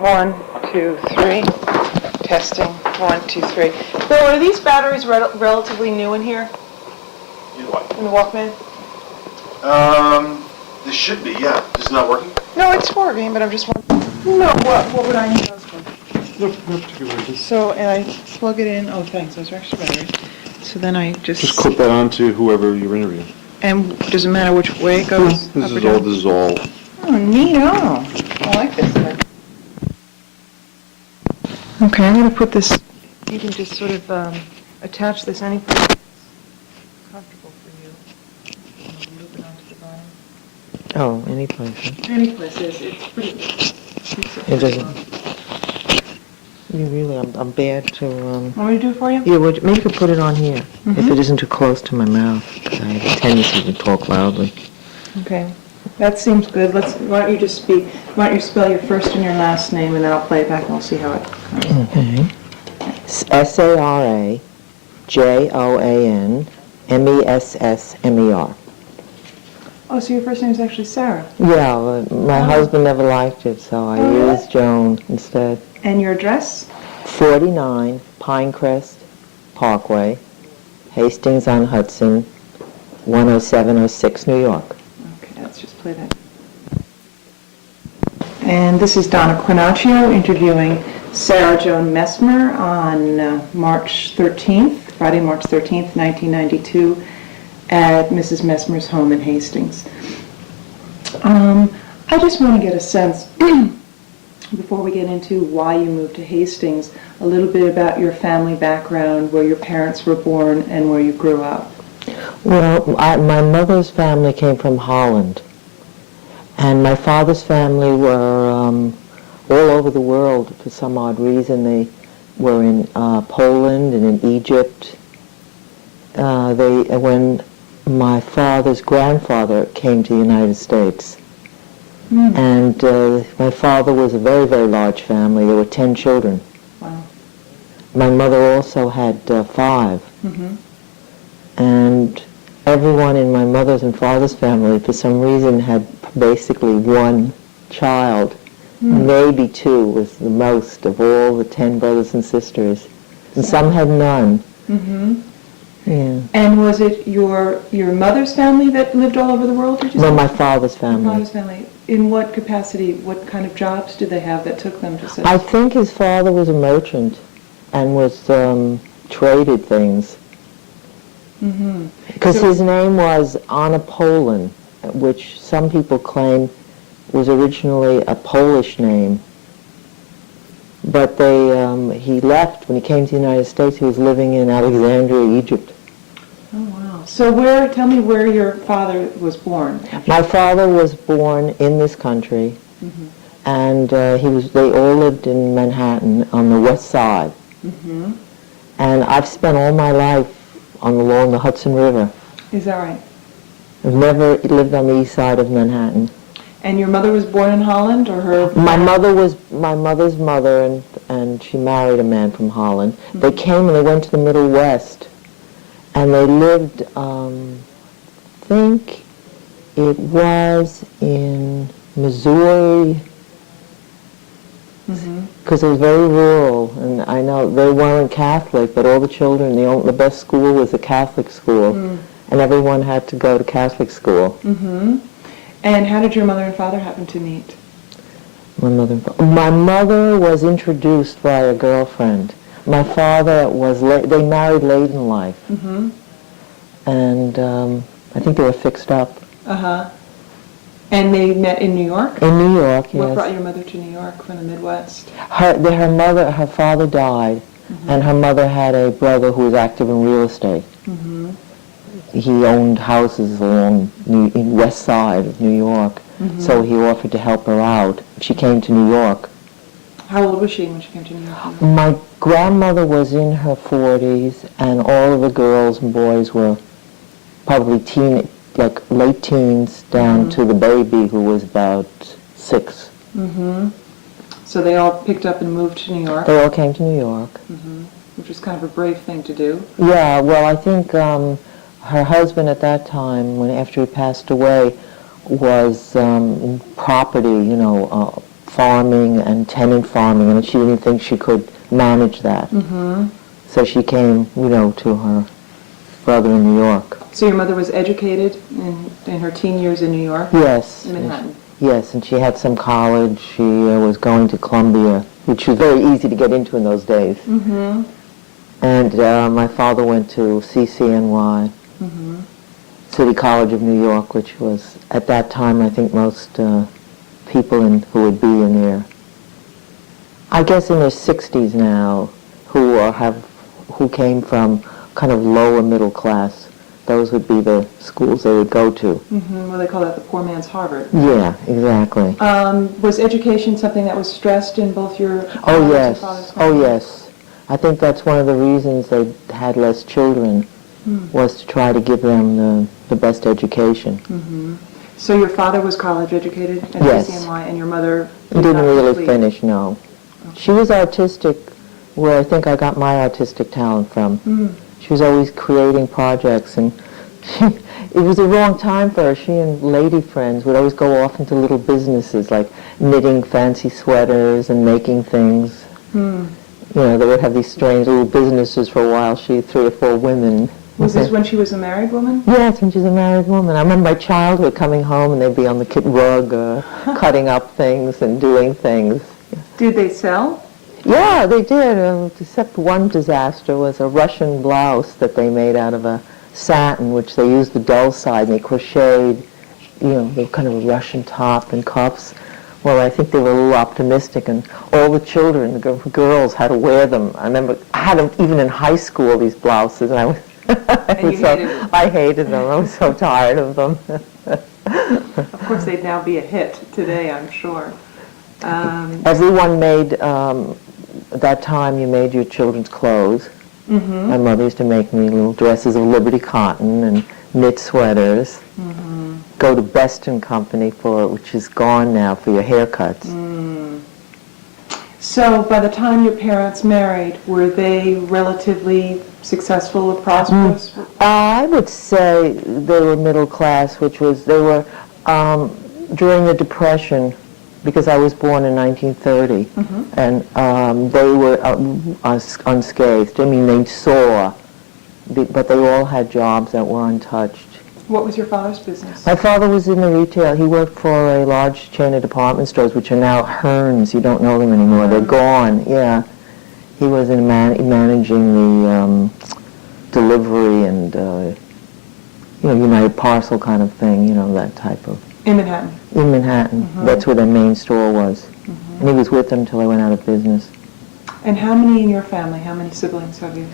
1, 2, 3. Testing. 1, 2, 3. Bill, are these batteries relatively new in here? In what? In the Walkman? This should be, yeah. This is not working? No, it's working, but I'm just wondering. No, what would I need those for? No particular reason. So, and I plug it in. Oh, thanks. Those are extra batteries. So then I Just clip that onto whoever you're interviewing. And does it matter which way it goes? This is all. Oh, neato. I like this thing. Okay, I'm going to put this, you can just sort of attach this any place that's comfortable for you. Loop it onto the bottom. Oh, any place. Any place, it's pretty. It doesn't. You really, I'm bad to. Want me to do it for you? Yeah, well, maybe you could put it on here if it isn't too close to my mouth, because I have a tendency to talk loudly. Okay, that seems good. Why don't you just speak? Why don't you spell your first and your last name, and then I'll play it back and we'll see how it comes. Okay. Sarajoanmessmer. Oh, so your first name is actually Sarah. Yeah, my husband never liked it, so I used Joan instead. And your address? 49 Pinecrest Parkway, Hastings-on-Hudson, 10706, New York. Okay, let's just play that. And this is Donna Cornachio interviewing Sarah Joan Messmer on March 13th, Friday, March 13th, 1992, at Mrs. Messmer's home in Hastings. I just want to get a sense, before we get into why you moved to Hastings, a little bit about your family background, where your parents were born and where you grew up. Well, my mother's family came from Holland, and my father's family were all over the world for some odd reason. They were in Poland and in Egypt. When my father's grandfather came to the United States, and my father was a very, very large family. There were 10 children. Wow. My mother also had 5. Mm-hmm. And everyone in my mother's and father's family, for some reason, had basically 1 child. Maybe 2 was the most of all the 10 brothers and sisters. And some had none. Mm-hmm. Yeah. And was it your mother's family that lived all over the world, did you say? No, my father's family. Your father's family. In what capacity, what kind of jobs did they have that took them to such? I think his father was a merchant and was traded things. Mm-hmm. Because his name was Anapolin, which some people claim was originally a Polish name. But he left when he came to the United States. He was living in Alexandria, Egypt. Oh, wow. So tell me where your father was born. My father was born in this country, and they all lived in Manhattan on the west side. Mm-hmm. And I've spent all my life along the Hudson River. Is that right? I've never lived on the east side of Manhattan. And your mother was born in Holland, or her? My mother was my mother's mother, and she married a man from Holland. Mm-hmm. They came and they went to the Middle West, and they lived, I think it was in Missouri, because it was very rural, and I know they weren't Catholic, but all the children, the best school was a Catholic school, and everyone had to go to Catholic school. Mm-hmm. And how did your mother and father happen to meet? My mother was introduced by a girlfriend. My father they married late in life. Mm-hmm. And I think they were fixed up. Uh-huh. And they met in New York? In New York, yes. What brought your mother to New York from the Midwest? Her father died, and her mother had a brother who was active in real estate. Mm-hmm. He owned houses along in West Side of New York, so he offered to help her out. She came to New York. How old was she when she came to New York? My grandmother was in her 40s, and all of the girls and boys were probably late teens down to the baby who was about 6. Mm-hmm. So they all picked up and moved to New York? They all came to New York. Mm-hmm. Which was kind of a brave thing to do. Yeah, well, I think her husband at that time, after he passed away, was property, farming and tenant farming, and she didn't think she could manage that. So she came, to her brother in New York. So your mother was educated in her teen years in New York? Yes. In Manhattan? Yes, and she had some college. She was going to Columbia, which was very easy to get into in those days. And my father went to CCNY, City College of New York, which was, at that time, I think most people who would be in their, I guess in their 60s now, who came from kind of lower middle class. Those would be the schools they would go to. Well, they call that the poor man's Harvard. Yeah, exactly. Was education something that was stressed in both your Oh, mother's yes. and father's Oh, family? yes. I think that's one of the reasons they had less children, was to try to give them the best education. So your father was college educated at Yes. CCNY, and your mother Didn't not really complete? finish, no. She was artistic, where I think I got my artistic talent from. She was always creating projects, and it was a wrong time for her. She and lady friends would always go off into little businesses, like knitting fancy sweaters and making things. They would have these strange little businesses for a while. She had 3 or 4 women. Was this when she was a married woman? Yes, when she was a married woman. I remember my childhood coming home, and they'd be on the rug cutting up things and doing things. Did they sell? Yeah, they did, except one disaster was a Russian blouse that they made out of a satin, which they used the dull side, and they crocheted, the kind of a Russian top and cuffs. Well, I think they were a little optimistic, and all the children, the girls, had to wear them. I remember I had them even in high school, these blouses, and I was, I hated them. I was so tired of them. Of course, they'd now be a hit today, I'm sure. Everyone made, at that time, you made your children's clothes. My mother used to make me little dresses of Liberty cotton and knit sweaters. Go to Best & Company which is gone now, for your haircuts. So by the time your parents married, were they relatively successful or prosperous? I would say they were middle class, they were during the Depression, because I was born in 1930, and they were unscathed. I mean, they saw, but they all had jobs that were untouched. What was your father's business? My father was in the retail. He worked for a large chain of department stores, which are now Hearns. You don't know them anymore. They're gone. Yeah. He was in managing the delivery and, United Parcel kind of thing, that type of. In Manhattan? In Manhattan. That's where their main store was. And he was with them until they went out of business. And how many in your family? How many siblings have you?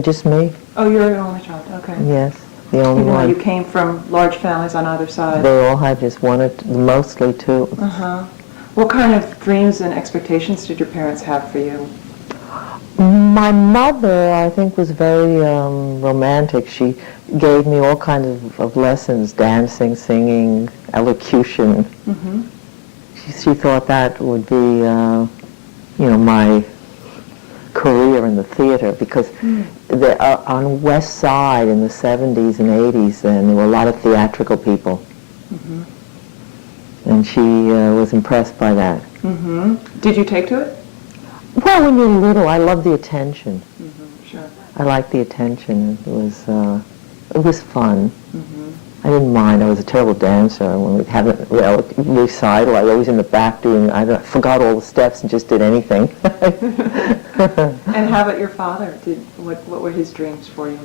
Just me. Oh, you're an only child. Okay. Yes, the only Even though one. you came from large families on either side. They all had just one, mostly 2. What kind of dreams and expectations did your parents have for you? My mother, I think, was very romantic. She gave me all kinds of lessons, dancing, singing, elocution. She thought that would be, my career in the theater, because on West Side in the 70s and 80s, then there were a lot of theatrical people. And she was impressed by that. Did you take to it? Well, when you're little, I love the attention. Sure. I liked the attention. It was fun. I didn't mind. I was a terrible dancer. When we'd have a recital, I was always in the back I forgot all the steps and just did anything. And how about your father? What were his dreams for you?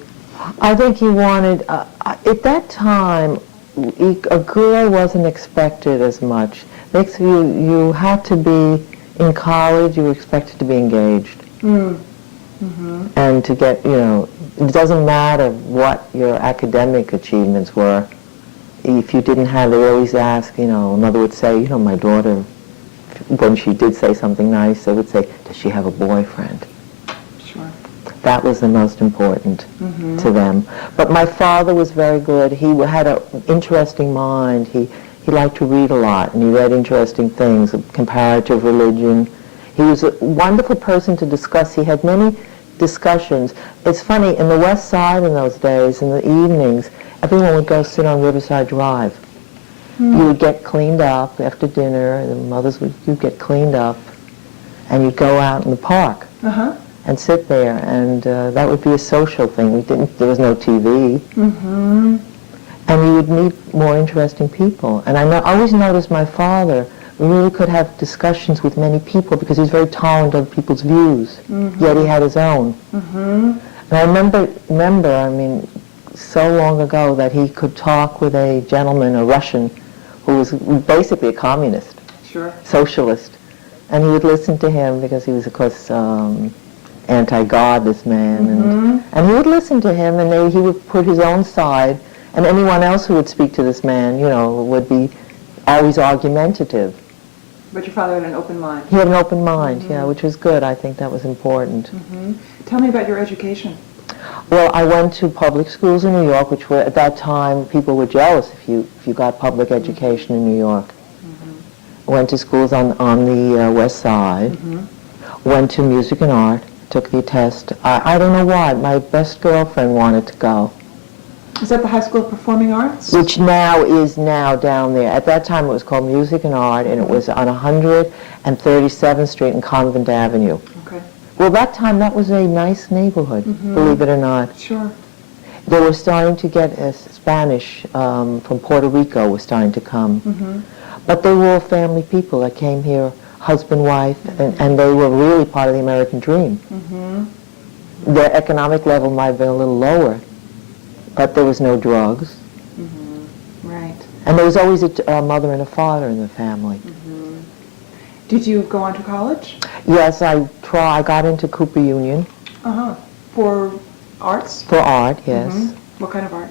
I think he wanted, at that time, a girl wasn't expected as much. You had to be in college, you were expected to be engaged. And to get, it doesn't matter what your academic achievements were. If you didn't have, they always ask, mother would say, my daughter, when she did say something nice, they would say, does she have a boyfriend? Sure. That was the most important to them. But my father was very good. He had an interesting mind. He liked to read a lot, and he read interesting things, comparative religion. He was a wonderful person to discuss. He had many discussions. It's funny, in the West Side in those days, in the evenings, everyone would go sit on Riverside Drive. You would get cleaned up after dinner, and the mothers would, you'd get cleaned up, and you'd go out in the park Uh-huh. and sit there, and that would be a social thing. There was no TV. Mm-hmm. And you would meet more interesting people. And I always noticed my father really could have discussions with many people because he was very tolerant of people's views, yet he had his own. Mm-hmm. And I remember, I mean, so long ago that he could talk with a gentleman, a Russian, who was basically a communist, Sure. socialist. And he would listen to him because he was, of course, anti-God, this man. And he would listen to him, and he would put his own side, and anyone else who would speak to this man, you know, would be always argumentative. But your father had an open mind. He had an open mind, yeah, which was good. I think that was important. Mm-hmm. Tell me about your education. Well, I went to public schools in New York, which were, at that time, people were jealous if you got public education in New York. I went to schools on the West Side, went to music and art, took the test. I don't know why. My best girlfriend wanted to go. Is that the High School of Performing Arts? Which now is down there. At that time it was called Music and Art, and it was on 137th Street and Convent Avenue. Okay. Well, that time that was a nice neighborhood, believe it or not. Sure. They were starting to get Spanish from Puerto Rico was starting to come. But they were all family people that came here, husband, wife, and they were really part of the American dream. Their economic level might have been a little lower, but there was no drugs. Right. And there was always a mother and a father in the family. Did you go on to college? Yes, I got into Cooper Union Uh-huh. For arts? for art, yes. What kind of art?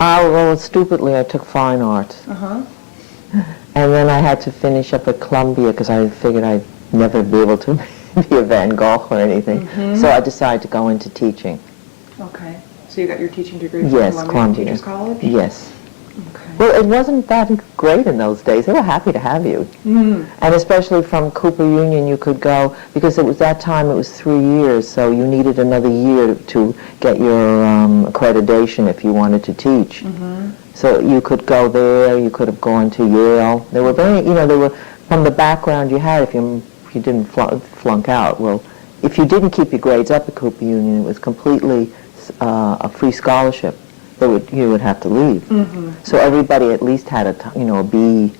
Well, stupidly, I took fine arts. Uh-huh. And then I had to finish up at Columbia because I figured I'd never be able to be a Van Gogh or anything. So I decided to go into teaching. Okay. So you got your teaching degree from Yes, Columbia Columbia. Teachers College? Yes. Okay. Well, it wasn't that great in those days. They were happy to have you. And especially from Cooper Union, you could go, because it was that time, it was 3 years, so you needed another year to get your accreditation if you wanted to teach. So you could go there, you could have gone to Yale. They were very, they were, from the background you had, if you didn't flunk out, well, if you didn't keep your grades up at Cooper Union, it was completely a free scholarship. You would have to leave. So everybody at least had a B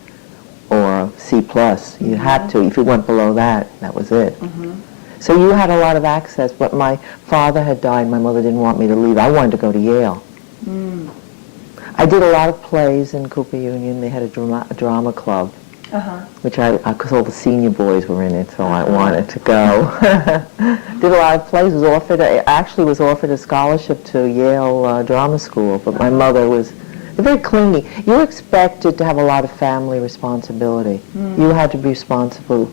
or a C plus. You had to. If you went below that, that was it. So you had a lot of access. But my father had died. My mother didn't want me to leave. I wanted to go to Yale. I did a lot of plays in Cooper Union. They had a drama club, which because all the senior boys were in it, so I wanted to go. Did a lot of plays. Actually was offered a scholarship to Yale Drama School, but my mother was very clingy. You were expected to have a lot of family responsibility. You had to be responsible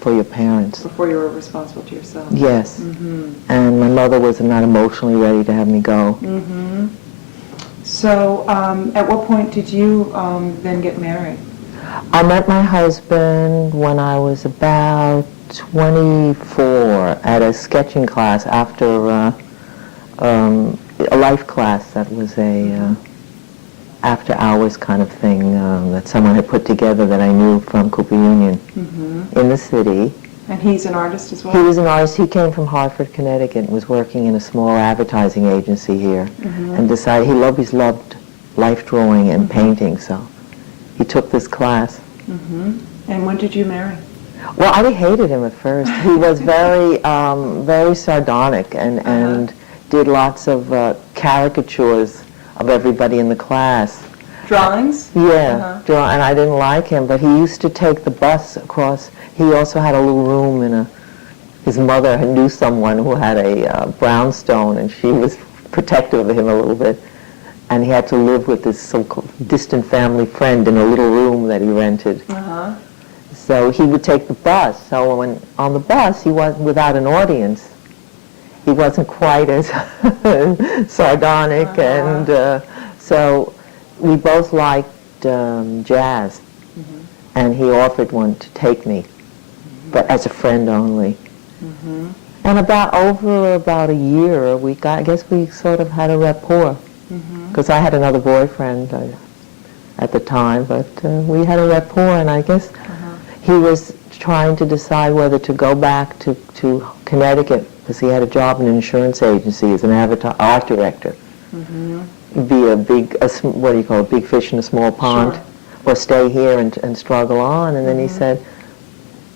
for your parents. Before you were responsible to yourself. Yes. And my mother was not emotionally ready to have me go. So at what point did you then get married? I met my husband when I was about 24 at a sketching class after a life class that was a after hours kind of thing that someone had put together that I knew from Cooper Union in the city. And he's an artist as well? He was an artist. He came from Hartford, Connecticut, and was working in a small advertising agency here, and decided he always loved life drawing and painting, so he took this class. And when did you marry? Well, I hated him at first. He was very sardonic and did lots of caricatures of everybody in the class. Drawings? Yeah, and I didn't like him, but he used to take the bus across. He also had a little room his mother knew someone who had a brownstone, and she was protective of him a little bit. And he had to live with this so-called distant family friend in a little room that he rented. So he would take the bus. So when on the bus, he was without an audience. He wasn't quite as sardonic, and so we both liked jazz. And he offered one to take me, but as a friend only. And over about a year, I guess we sort of had a rapport. Because I had another boyfriend. at the time, but we had a rapport, and I guess he was trying to decide whether to go back to Connecticut, because he had a job in an insurance agency as an art director. Be a big, what do you call it, big fish in a small pond, Sure. or stay here and struggle on. And then he said,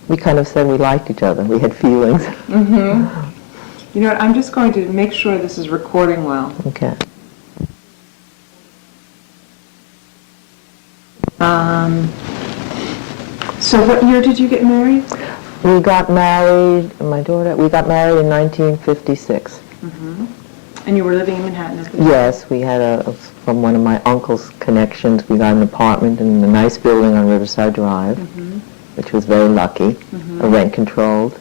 we kind of said we liked each other. We had feelings. You know what, I'm just going to make sure this is recording well. Okay. So what year did you get married? We got married, we got married in 1956. And you were living in Manhattan at the time? Yes, we had from one of my uncle's connections, we got an apartment in a nice building on Riverside Drive, which was very lucky, rent controlled.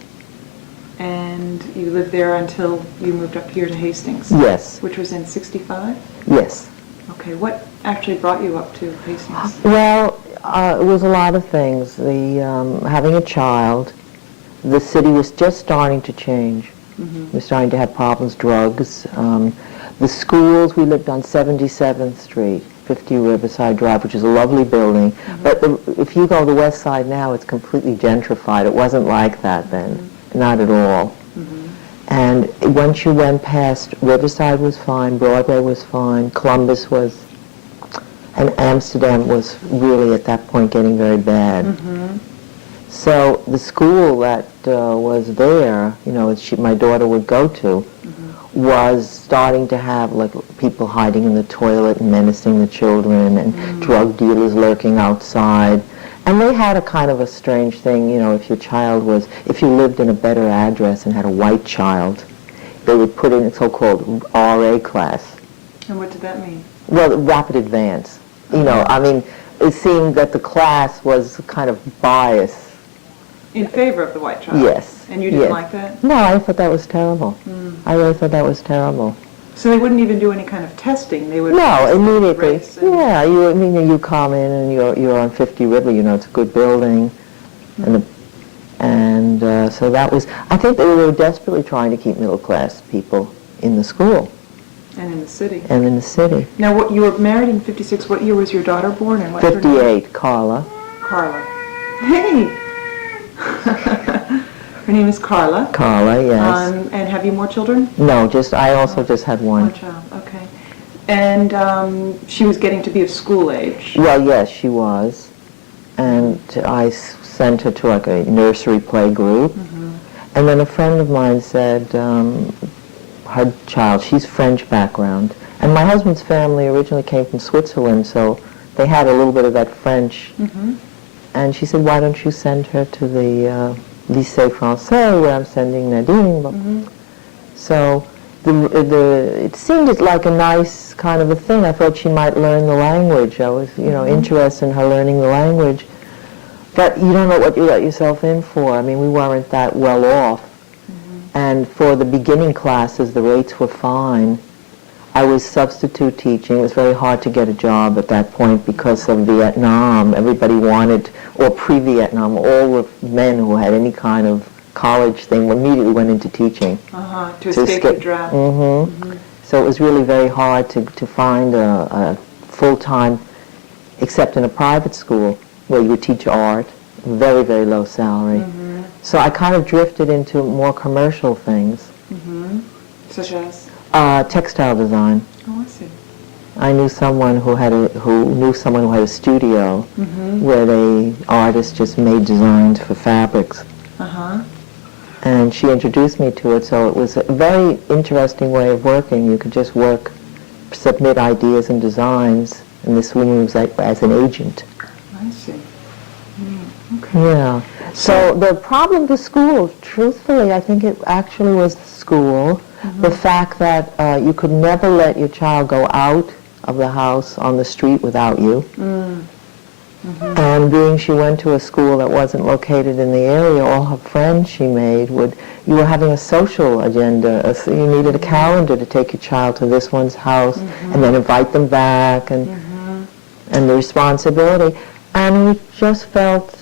And you lived there until you moved up here to Hastings? Yes, Which was in 65? yes. Okay, what actually brought you up to Hastings? Well, it was a lot of things. Having a child, the city was just starting to change. We were starting to have problems, drugs. The schools, we lived on 77th Street, 50 Riverside Drive, which is a lovely building. But if you go to the west side now, it's completely gentrified. It wasn't like that then, not at all. And once you went past, Riverside was fine, Broadway was fine, Columbus was, and Amsterdam was really at that point getting very bad. So the school that was there, you know, my daughter would go to, was starting to have like people hiding in the toilet and menacing the children, and drug dealers lurking outside. And they had a kind of a strange thing, you know, if you lived in a better address and had a white child, they would put in a so-called RA class. And what did that mean? Well, rapid advance. You know, I mean, it seemed that the class was kind of biased. In favor of the white child? Yes. And you didn't yes. like that? No, I thought that was terrible. I really thought that was terrible. So they wouldn't even do any kind of testing? They would No, immediately. race and- Yeah, you come in and you're on 50 River, you know, it's a good building. And so that was, I think they were desperately trying to keep middle-class people in the school And in the city. and in the city. Now, what you were married in 56. What year was your daughter born? And what's her name? 58, Carla. Carla. Hey! Her name is Carla. Carla, yes. And have you more children? No, I also just had One one. child, okay. And she was getting to be of school age. Well, yes, she was. And I sent her to like a nursery play group. And then a friend of mine said, her child, she's French background. And my husband's family originally came from Switzerland, so they had a little bit of that French. And she said, why don't you send her to the Lycée Français, where I'm sending Nadine. So it seemed like a nice kind of a thing. I thought she might learn the language. I was, you know, interested in her learning the language. But you don't know what you let yourself in for. I mean, we weren't that well off. And for the beginning classes, the rates were fine. I was substitute teaching. It was very hard to get a job at that point because of Vietnam. Everybody wanted, or pre-Vietnam, all the men who had any kind of college thing immediately went into teaching. To escape the draft. So it was really very hard to find a full-time, except in a private school where you would teach art, very, very low salary. So I kind of drifted into more commercial things. Such as? Textile design. Oh, I see. I knew someone who had a studio where the artist just made designs for fabrics. And she introduced me to it, so it was a very interesting way of working. You could just submit ideas and designs, and this woman was as an agent. I see. Okay. Yeah. So the problem with school, truthfully, I think it actually was the school. The fact that you could never let your child go out of the house on the street without you. And being she went to a school that wasn't located in the area, all her friends she made you were having a social agenda. You needed a calendar to take your child to this one's house and then invite them back and the responsibility. And we just felt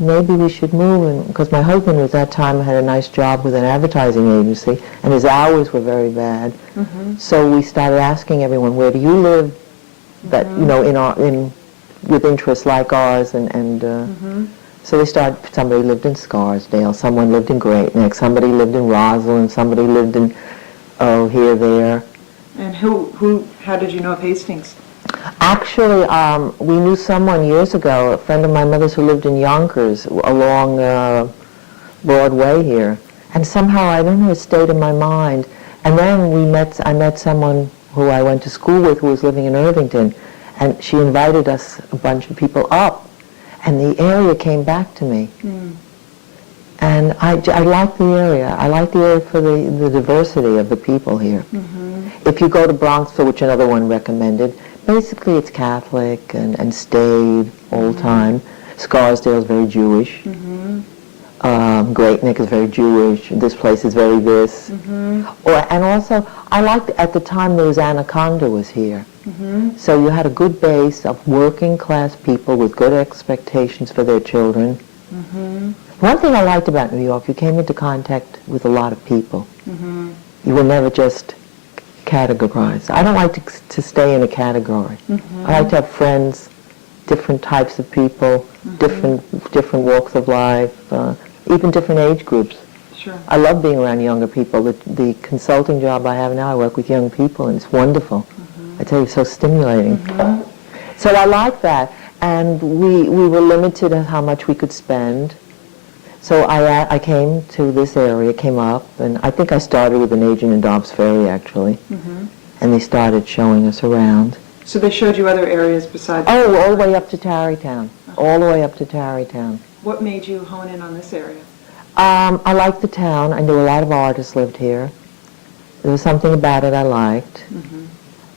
maybe we should move, because my husband at that time had a nice job with an advertising agency, and his hours were very bad. So we started asking everyone, where do you live? That, you know, with interests like ours, and so they started. Somebody lived in Scarsdale, someone lived in Great Neck, somebody lived in Rosalind, somebody lived in here, there. And how did you know of Hastings? Actually, we knew someone years ago, a friend of my mother's who lived in Yonkers along Broadway here. And somehow, I don't know, it stayed in my mind. And then I met someone who I went to school with who was living in Irvington. And she invited us, a bunch of people, up. And the area came back to me. And I like the area. I like the area for the diversity of the people here. If you go to Bronxville, which another one recommended, basically it's Catholic and staid, old time. Scarsdale is very Jewish. Great Neck is very Jewish. This place is very this. And also, I liked, at the time there was Anaconda was here. So you had a good base of working class people with good expectations for their children. One thing I liked about New York, you came into contact with a lot of people. You were never just categorized. I don't like to stay in a category. I like to have friends, different types of people, different walks of life, even different age groups. Sure. I love being around younger people. The consulting job I have now, I work with young people, and it's wonderful. I tell you, it's so stimulating. So I like that. And we were limited in how much we could spend. So I came to this area, came up, and I think I started with an agent in Dobbs Ferry, actually. And they started showing us around. So they showed you other areas besides... Oh, all the way up to Tarrytown. All the way up to Tarrytown. What made you hone in on this area? I liked the town. I knew a lot of artists lived here. There was something about it I liked.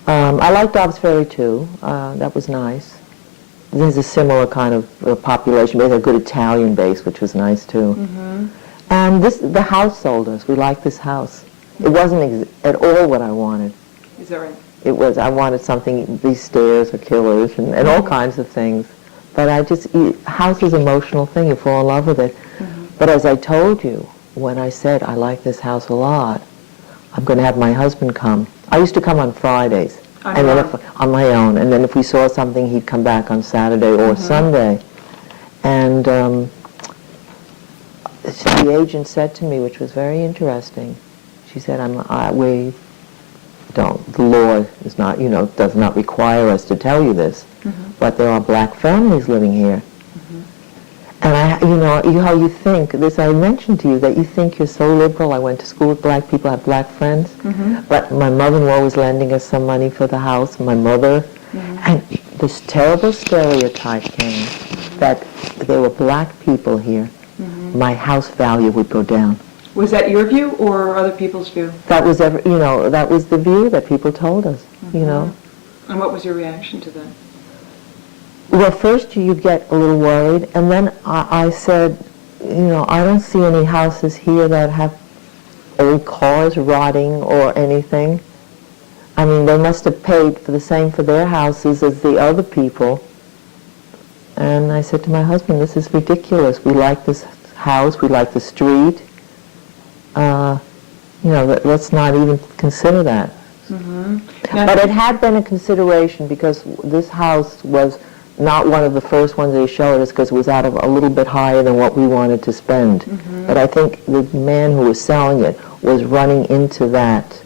I liked Dobbs Ferry, too. That was nice. There's a similar kind of population. They had a good Italian base, which was nice, too. And the house sold us. We liked this house. It wasn't at all what I wanted. Is that right? It was, I wanted something, these stairs are killers and all kinds of things. But house is an emotional thing. You fall in love with it. But as I told you, when I said I like this house a lot, I'm going to have my husband come. I used to come on Fridays. On my own. And then if we saw something, he'd come back on Saturday or Sunday. And the agent said to me, which was very interesting, she said, the law is not, does not require us to tell you this, but there are black families living here. And how you think, this I mentioned to you, that you think you're so liberal. I went to school with black people, I have black friends, but my mother-in-law was lending us some money for the house, my mother, and this terrible stereotype came that there were black people here. My house value would go down. Was that your view or other people's view? That was that was the view that people told us, And what was your reaction to that? Well, first you get a little worried, and then I said, I don't see any houses here that have old cars rotting or anything. I mean, they must have paid for the same for their houses as the other people. And I said to my husband, this is ridiculous. We like this house, we like the street. Let's not even consider that. But it had been a consideration because this house was not one of the first ones they showed us because it was out of a little bit higher than what we wanted to spend. But I think the man who was selling it was running into that.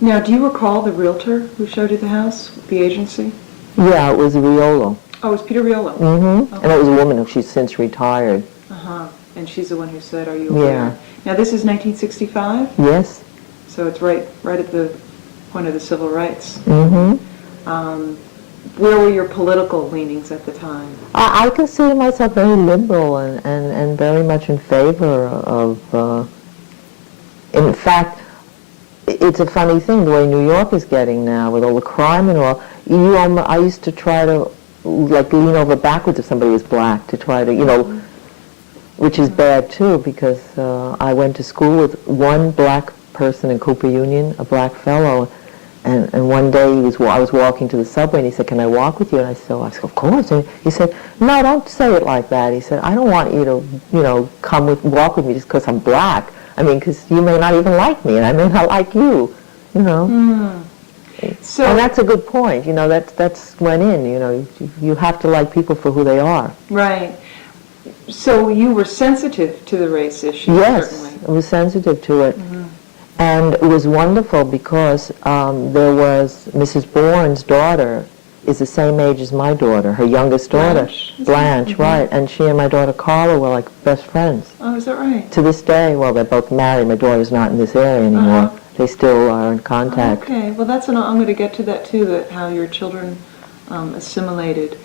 Now, do you recall the realtor who showed you the house, the agency? Yeah, it was Riolo. Oh, it was Peter Riolo. Okay. And it was a woman who she's since retired. And she's the one who said, are you aware? Yeah. Now, this is 1965? Yes. So it's right at the point of the civil rights. Where were your political leanings at the time? I consider myself very liberal and very much in favor of, in fact, it's a funny thing, the way New York is getting now with all the crime and all. I used to try to, lean over backwards if somebody was black to try to, which is bad, too, because I went to school with one black person in Cooper Union, a black fellow, and one day I was walking to the subway, and he said, can I walk with you? And I said, of course. And he said, no, don't say it like that. He said, I don't want you to, walk with me just because I'm black. I mean, because you may not even like me, and I may not like you, So, And that's a good point. You know, that's went in. You know, you have to like people for who they are. right. So you were sensitive to the race issue, Yes, certainly. I was sensitive to it. And it was wonderful because there was Mrs. Bourne's daughter is the same age as my daughter, her youngest daughter. Blanche, isn't it? Blanche, right. And she and my daughter Carla were like best friends. Oh, is that right? To this day, well, they're both married. My daughter's not in this area anymore. Uh-huh. They still are in contact. Okay, well, I'm going to get to that too, that how your children assimilated.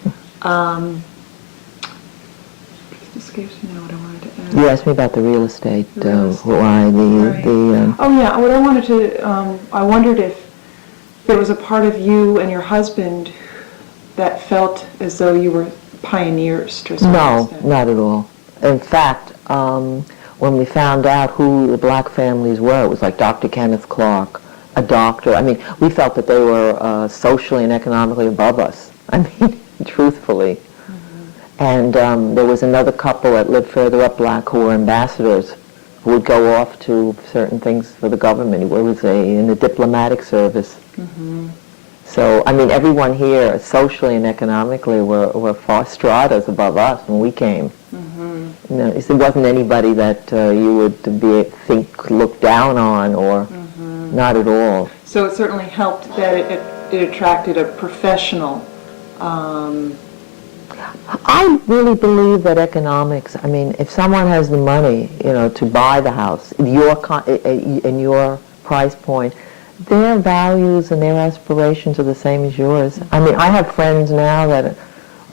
Just escapes me now what I wanted to ask. You asked me about the real estate, Real estate, why right. Oh yeah, what I wanted to, I wondered if there was a part of you and your husband that felt as though you were pioneers to a certain No, extent. not at all. In fact, when we found out who the black families were, it was like Dr. Kenneth Clark, a doctor. I mean, we felt that they were socially and economically above us. I mean, truthfully. And there was another couple that lived further up, black, who were ambassadors, who would go off to certain things for the government. It was in the diplomatic service. So, I mean, everyone here, socially and economically, were far stratas above us when we came. You know, it wasn't anybody that you would look down on, or not at all. So it certainly helped that it attracted a professional. I really believe that economics, I mean, if someone has the money, you know, to buy the house, in your price point, their values and their aspirations are the same as yours. I mean, I have friends now that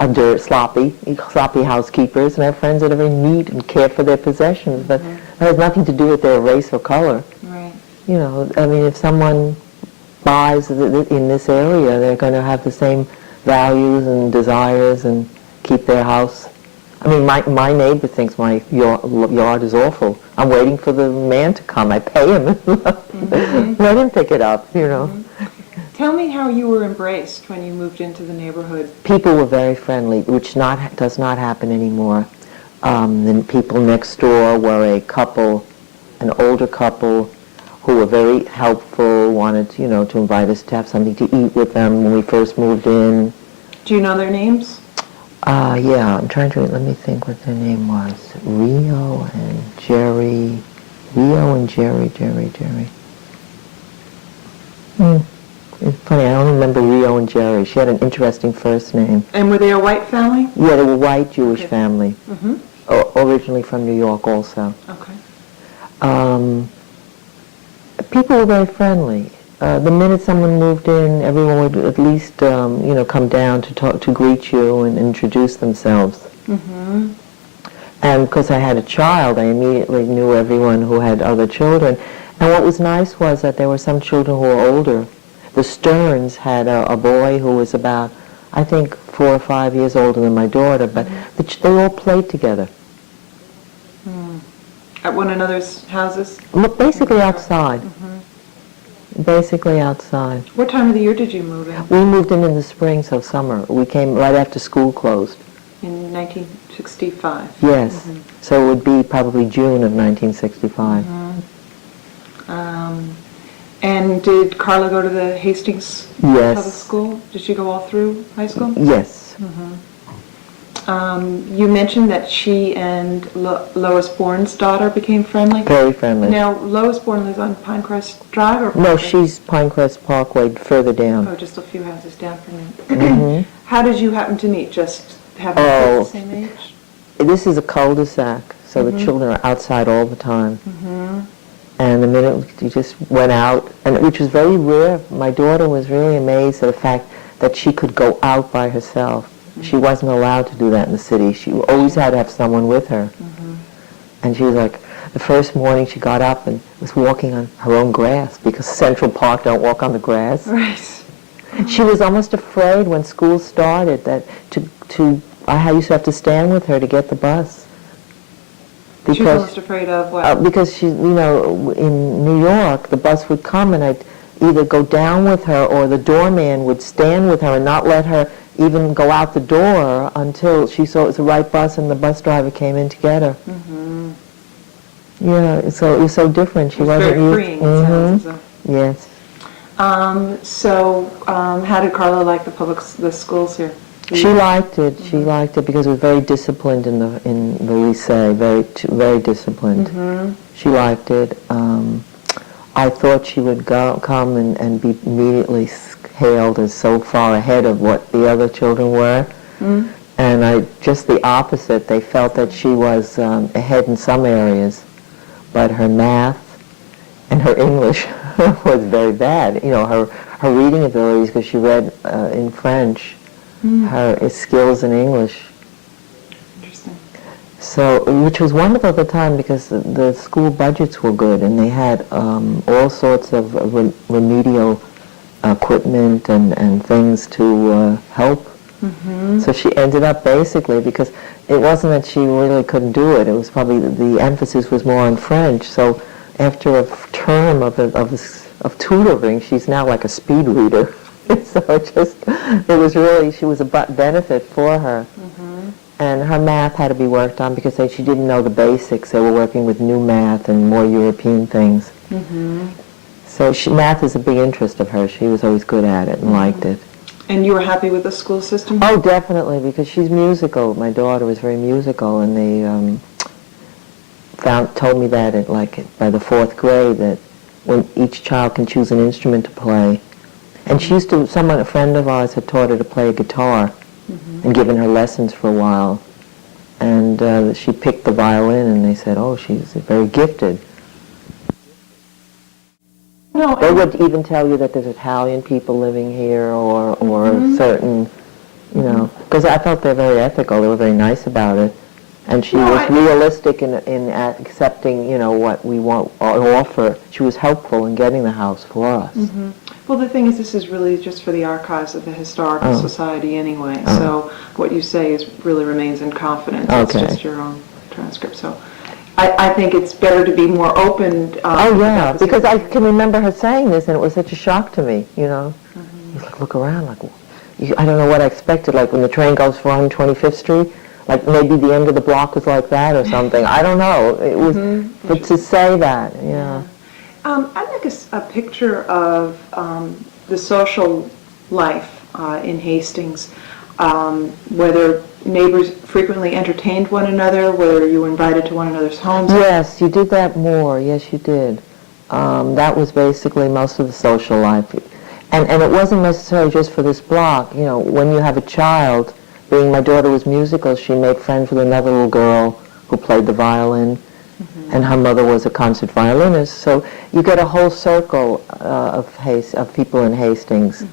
are sloppy housekeepers, and I have friends that are very neat and care for their possessions, but that has nothing to do with their race or color. Right. You know, I mean, if someone buys in this area, they're going to have the same values and desires and keep their house. I mean, my neighbor thinks my yard is awful. I'm waiting for the man to come. I pay him. Let him pick it up, you know. Tell me how you were embraced when you moved into the neighborhood. People were very friendly, which does not happen anymore. The people next door were a couple, an older couple, who were very helpful, wanted, you know, to invite us to have something to eat with them when we first moved in. Do you know their names? Yeah, I'm trying to, let me think what their name was. Rio and Jerry. It's funny, I don't remember Rio and Jerry. She had an interesting first name. And were they a white family? Yeah, they were a white Jewish Okay. family. Originally from New York also. Okay. People were very friendly. The minute someone moved in, everyone would at least, you know, come down to greet you and introduce themselves. And because I had a child, I immediately knew everyone who had other children. And what was nice was that there were some children who were older. The Stearns had a boy who was about, I think, 4 or 5 years older than my daughter, but they all played together. At one another's houses? Basically outside. Basically outside. What time of the year did you move in? We moved in the spring, so summer. We came right after school closed. In 1965? Yes. So it would be probably June of 1965. And did Carla go to the Hastings public Yes. school? Did she go all through high school? Yes. You mentioned that she and Lois Bourne's daughter became friendly. Very friendly. Now, Lois Bourne lives on Pinecrest Drive? Or No, Pinecrest? she's Pinecrest Parkway, further down. Oh, just a few houses down from you. How did you happen to meet? Just having Oh. the same age? This is a cul-de-sac, so the children are outside all the time. And the minute you just went out, and which was very rare, my daughter was really amazed at the fact that she could go out by herself. She wasn't allowed to do that in the city. She always had to have someone with her. And she was like, the first morning she got up and was walking on her own grass, because Central Park don't walk on the grass. Right. She was almost afraid when school started that I used to have to stand with her to get the bus. She was almost afraid of what? Because she, you know, in New York, the bus would come and I'd either go down with her or the doorman would stand with her and not let her even go out the door until she saw it was the right bus and the bus driver came in to get her. Yeah, so it was so different. She It was wasn't very used. freeing, it sounds as though. Yes. How did Carla like the schools here? She liked it. She liked it because it was very disciplined in the lycée, very disciplined. She liked it. I thought she would come and be immediately hailed as so far ahead of what the other children were. And just the opposite. They felt that she was ahead in some areas, but her math and her English was very bad. You know, her reading abilities, because she read in French, her skills in English. Interesting. So, which was wonderful at the time because the school budgets were good and they had all sorts of remedial equipment and things to help. So she ended up basically, because it wasn't that she really couldn't do it, it was probably the emphasis was more on French. So after a term of tutoring, she's now like a speed reader. So she was a benefit for her. And her math had to be worked on because she didn't know the basics. They were working with new math and more European things. So math is a big interest of hers. She was always good at it and liked it. And you were happy with the school system? Oh, definitely, because she's musical. My daughter was very musical, and they told me that by the 4th grade that when each child can choose an instrument to play. And she used to, a friend of ours had taught her to play a guitar and given her lessons for a while. And she picked the violin, and they said, oh, she's very gifted. No, They would even tell you that there's Italian people living here or certain, you know, because I felt they're very ethical. They were very nice about it. And she was realistic in accepting, you know, what we want or offer. She was helpful in getting the house for us. Well, the thing is, this is really just for the archives of the Historical Society anyway. So what you say really remains in confidence. Okay. It's just your own transcript. So I think it's better to be more open. Because I can remember her saying this, and it was such a shock to me, you know. You look around, I don't know what I expected, like when the train goes for 125th Street, like maybe the end of the block was like that or something. I don't know. It was, but to say that, yeah. I'd like a picture of the social life in Hastings, whether neighbors frequently entertained one another, whether you were invited to one another's homes. Yes, you did that more. Yes, you did. That was basically most of the social life. And it wasn't necessarily just for this block. You know, when you have a child, being my daughter was musical, she made friends with another little girl who played the violin, and her mother was a concert violinist. So you get a whole circle of people in Hastings,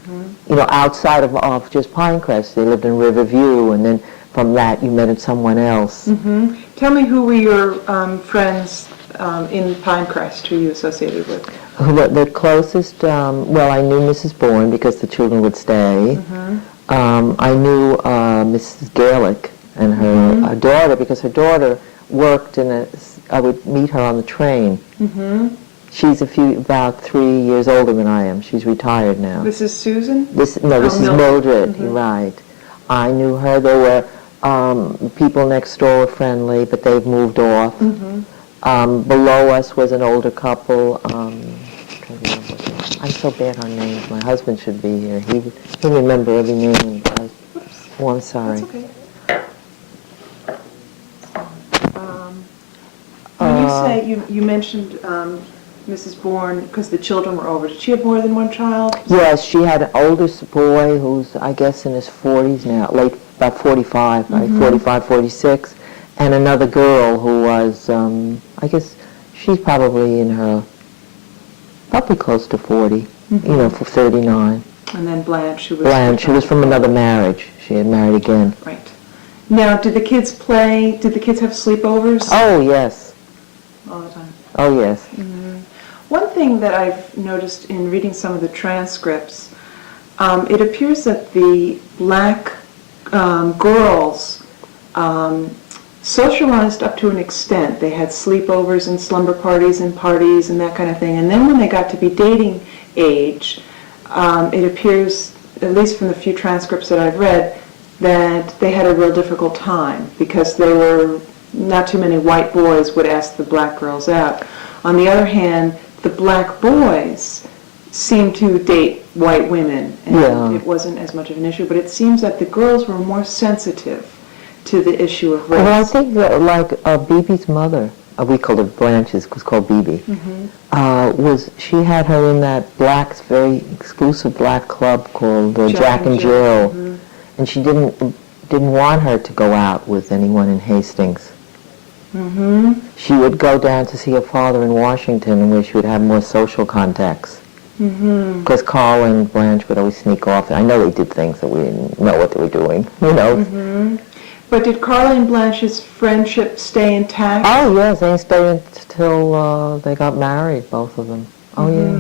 you know, outside of just Pinecrest. They lived in Riverview, and then from that you met someone else. Tell me, who were your friends in Pinecrest, who you associated with? The closest, well, I knew Mrs. Bourne because the children would stay. I knew Mrs. Gaelic and her daughter because her daughter worked I would meet her on the train. She's about 3 years older than I am. She's retired now. This is Susan? This is Mildred, you're right. I knew her. There were people next door were friendly, but they've moved off. Below us was an older couple. I'm so bad on names. My husband should be here. He'll remember every name. Oh, I'm sorry. That's okay. When you say, you mentioned Mrs. Bourne, because the children were over, did she have more than one child? Yes, she had an oldest boy who's, I guess, in his 40s now, about 45, right? 45, 46, and another girl who was, I guess, she's probably close to 40, you know, for 39. And then Blanche, Blanche, she was from another marriage. She had married again. Right. Now, did the kids play? Did the kids have sleepovers? Oh, yes. All the time. Oh, yes. One thing that I've noticed in reading some of the transcripts, it appears that the black girls socialized up to an extent. They had sleepovers and slumber parties and that kind of thing. And then when they got to be dating age, it appears, at least from the few transcripts that I've read, that they had a real difficult time because there were not too many white boys would ask the black girls out. On the other hand, the black boys seemed to date white women, and Yeah. it wasn't as much of an issue, but it seems that the girls were more sensitive to the issue of race. Well, I think that, like Bibi's mother, we called her Blanche, it was called Bibi, she had her in that very exclusive black club called Jack and Jill, and she didn't want her to go out with anyone in Hastings. She would go down to see her father in Washington, where she would have more social contacts. Because Carl and Blanche would always sneak off. I know they did things that we didn't know what they were doing, you know. But did Carla and Blanche's friendship stay intact? Oh, yes, they stayed until they got married, both of them. Oh, yeah.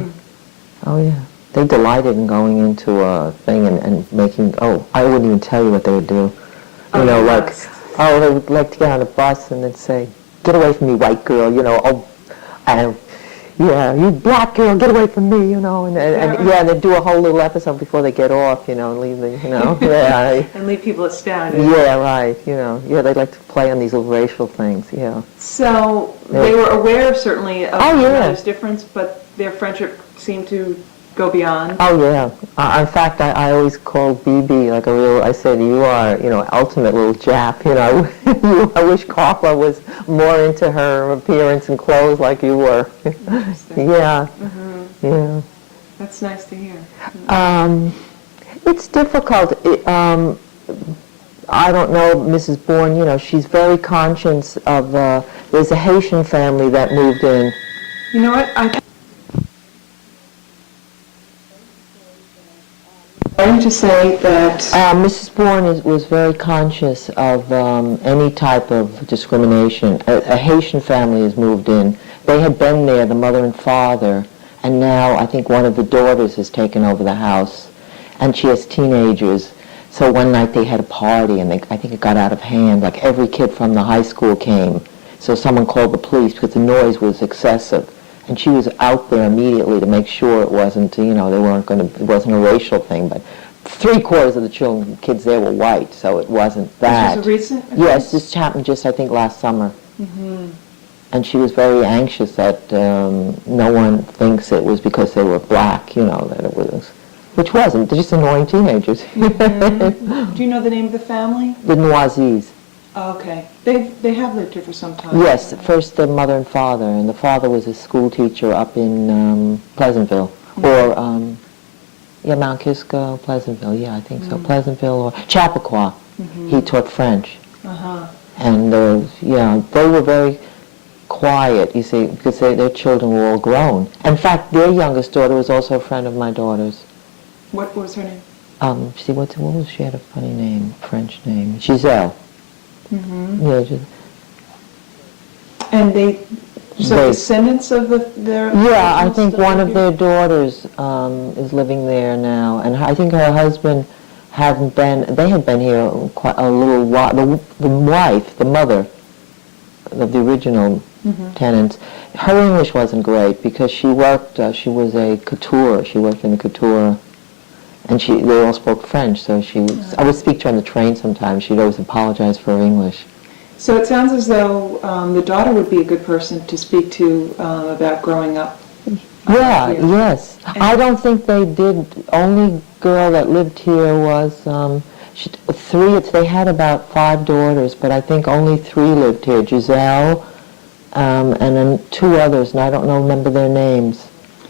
Oh, yeah. They delighted in going into a thing and making, I wouldn't even tell you what they would do. You know, like, they would like to get on a bus and then say, "Get away from me, white girl," you know, yeah, "You black girl, get away from me," you know, and they'd do a whole little episode before they get off, you know, and leave the, you know, and leave people astounded. Yeah, right, you know, they like to play on these little racial things, yeah. So they were aware, certainly, of Oh, yeah. those difference, but their friendship seemed to go beyond. Oh, yeah. In fact, I always called Bibi like I said, "You are, you know, ultimate little Jap, you know." I wish Carla was more into her appearance and clothes like you were. Yeah. Yeah. That's nice to hear. It's difficult. I don't know, Mrs. Bourne, you know, she's very conscious of, there's a Haitian family that moved in. You know what? I'm going to say that Mrs. Bourne was very conscious of any type of discrimination. A Haitian family has moved in. They had been there, the mother and father, and now I think one of the daughters has taken over the house, and she has teenagers. So one night they had a party, and I think it got out of hand. Like every kid from the high school came. So someone called the police because the noise was excessive. And she was out there immediately to make sure it wasn't, you know, it wasn't a racial thing, but 3/4 of the kids there were white, so it wasn't that. this was a recent event? Yes, this happened just, I think, last summer. And she was very anxious that no one thinks it was because they were black, you know, that it was, which wasn't. They're just annoying teenagers. Do you know the name of the family? The Noises. Oh, okay. They have lived here for some time. Yes, first the mother and father, and the father was a school teacher up in Pleasantville, or Mount Kisco, Pleasantville, yeah, I think so, Pleasantville or Chappaqua. He taught French, and they were very quiet, you see, because their children were all grown. In fact, their youngest daughter was also a friend of my daughter's. What was her name? What was she? Had a funny name, French name, Giselle. Yeah, And descendants of their... Yeah, I think one of their daughters is living there now, and I think her husband they had been here quite a little while. The wife, the mother of the original tenants, her English wasn't great because she worked, she was a couture, she worked in the couture, and they all spoke French, so I would speak to her on the train sometimes. She'd always apologize for her English. So it sounds as though the daughter would be a good person to speak to about growing up. Yeah, here. yes. I don't think they did. Only girl that lived here was they had about 5 daughters, but I think only 3 lived here. Giselle, and then 2 others, and I don't remember their names.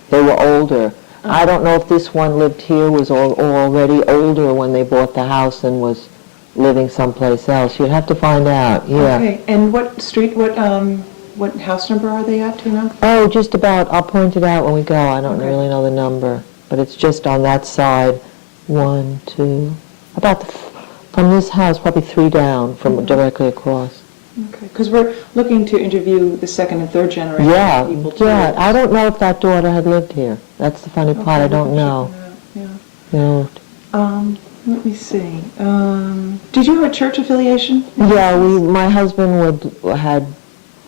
They were older. I don't know if this one lived here, was already older when they bought the house and was living someplace else. You'd have to find out, yeah. Okay, and what street, what house number are they at, do you know? Oh, just about, I'll point it out when we go. I don't really know the number, but it's just on that side. 1, 2, from this house, probably 3 down, from directly across. Okay, because we're looking to interview the 2nd and 3rd generation of people too. Yeah, I don't know if that daughter had lived here. That's the funny part, I don't know. Yeah. Let me see. Did you have a church affiliation? Yeah, my husband had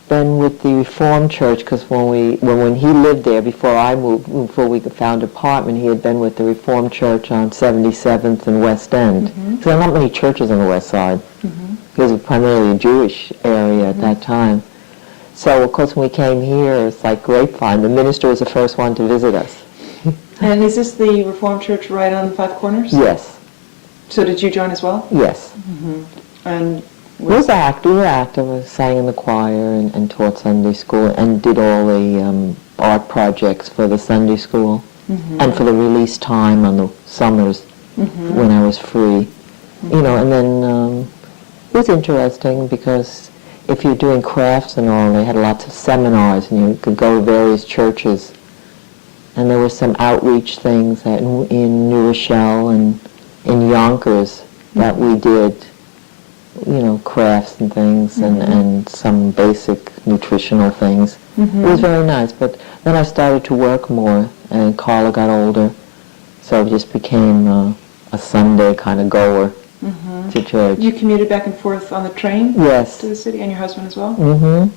been with the Reformed Church because when he lived there before I moved, before we found an apartment, he had been with the Reformed Church on 77th and West End. So there are not many churches on the West Side. It was primarily a Jewish area at that time. So, of course, when we came here, it's like grapevine. The minister was the first one to visit us. And is this the Reformed Church right on Five Corners? Yes, So did you join as well? yes. And We were active. I sang in the choir and taught Sunday school and did all the art projects for the Sunday school and for the release time on the summers when I was free. You know, and then it was interesting because if you're doing crafts and all, they had lots of seminars and you could go to various churches. And there were some outreach things that in New Rochelle and in Yonkers that we did, you know, crafts and things and some basic nutritional things. It was very nice, but then I started to work more and Carla got older, so it just became a Sunday kind of goer to church. you commuted back and forth on the train Yes. to the city, and your husband as well?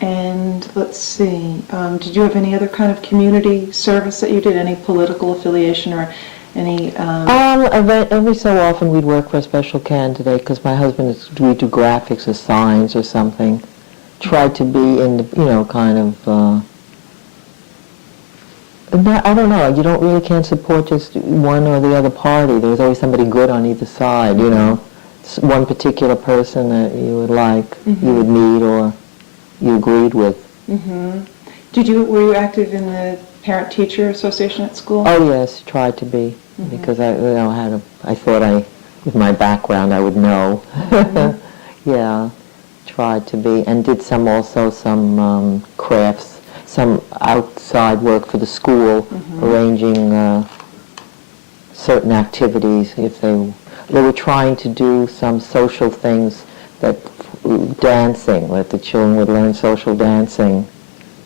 And let's see, did you have any other kind of community service that you did, any political affiliation or any... Every so often we'd work for a special candidate because my husband we'd do graphics or signs or something. Tried to be in the, you know, kind of... I don't know, you can't support just one or the other party. There's always somebody good on either side, you know. One particular person that you would like, you would meet or you agreed with. Were you active in the parent-teacher association at school? Oh yes, tried to be, because I thought with my background I would know. Yeah, tried to be, and did some crafts, some outside work for the school, arranging certain activities. If they were trying to do some social things, dancing, that the children would learn social dancing.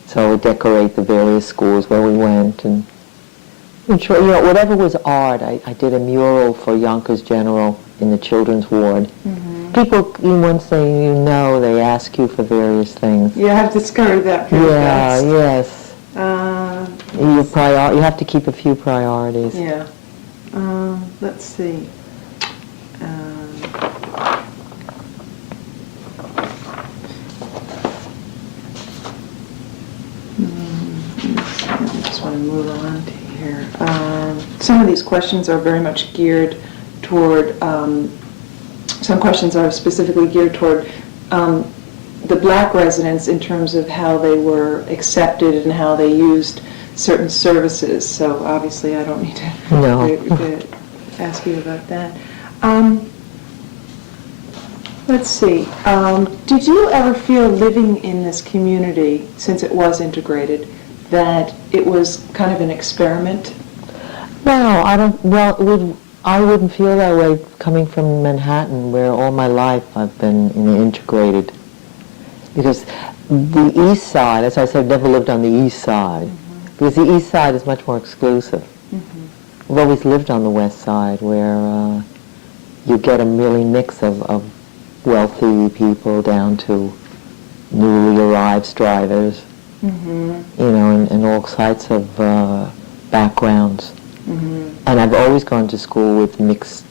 So we decorate the various schools where we went, and whatever was art. I did a mural for Yonkers General in the children's ward. People, once they they ask you for various things. Yeah, I've discovered that pretty fast. Yes. You have to keep a few priorities. Yeah. Let's see. I just want to move on to here. Some of these questions are very much geared toward, some questions are specifically geared toward the black residents in terms of how they were accepted and how they used certain services. So obviously I don't need to ask you about that. Let's see. Did you ever feel living in this community, since it was integrated, that it was kind of an experiment? No, I don't. Well, I wouldn't feel that way coming from Manhattan, where all my life I've been integrated. Because the East Side, as I said, I've never lived on the East Side, because the East Side is much more exclusive. I've always lived on the West Side, where you get a really mix of wealthy people down to newly arrived strivers, and all types of backgrounds. And I've always gone to school with mixed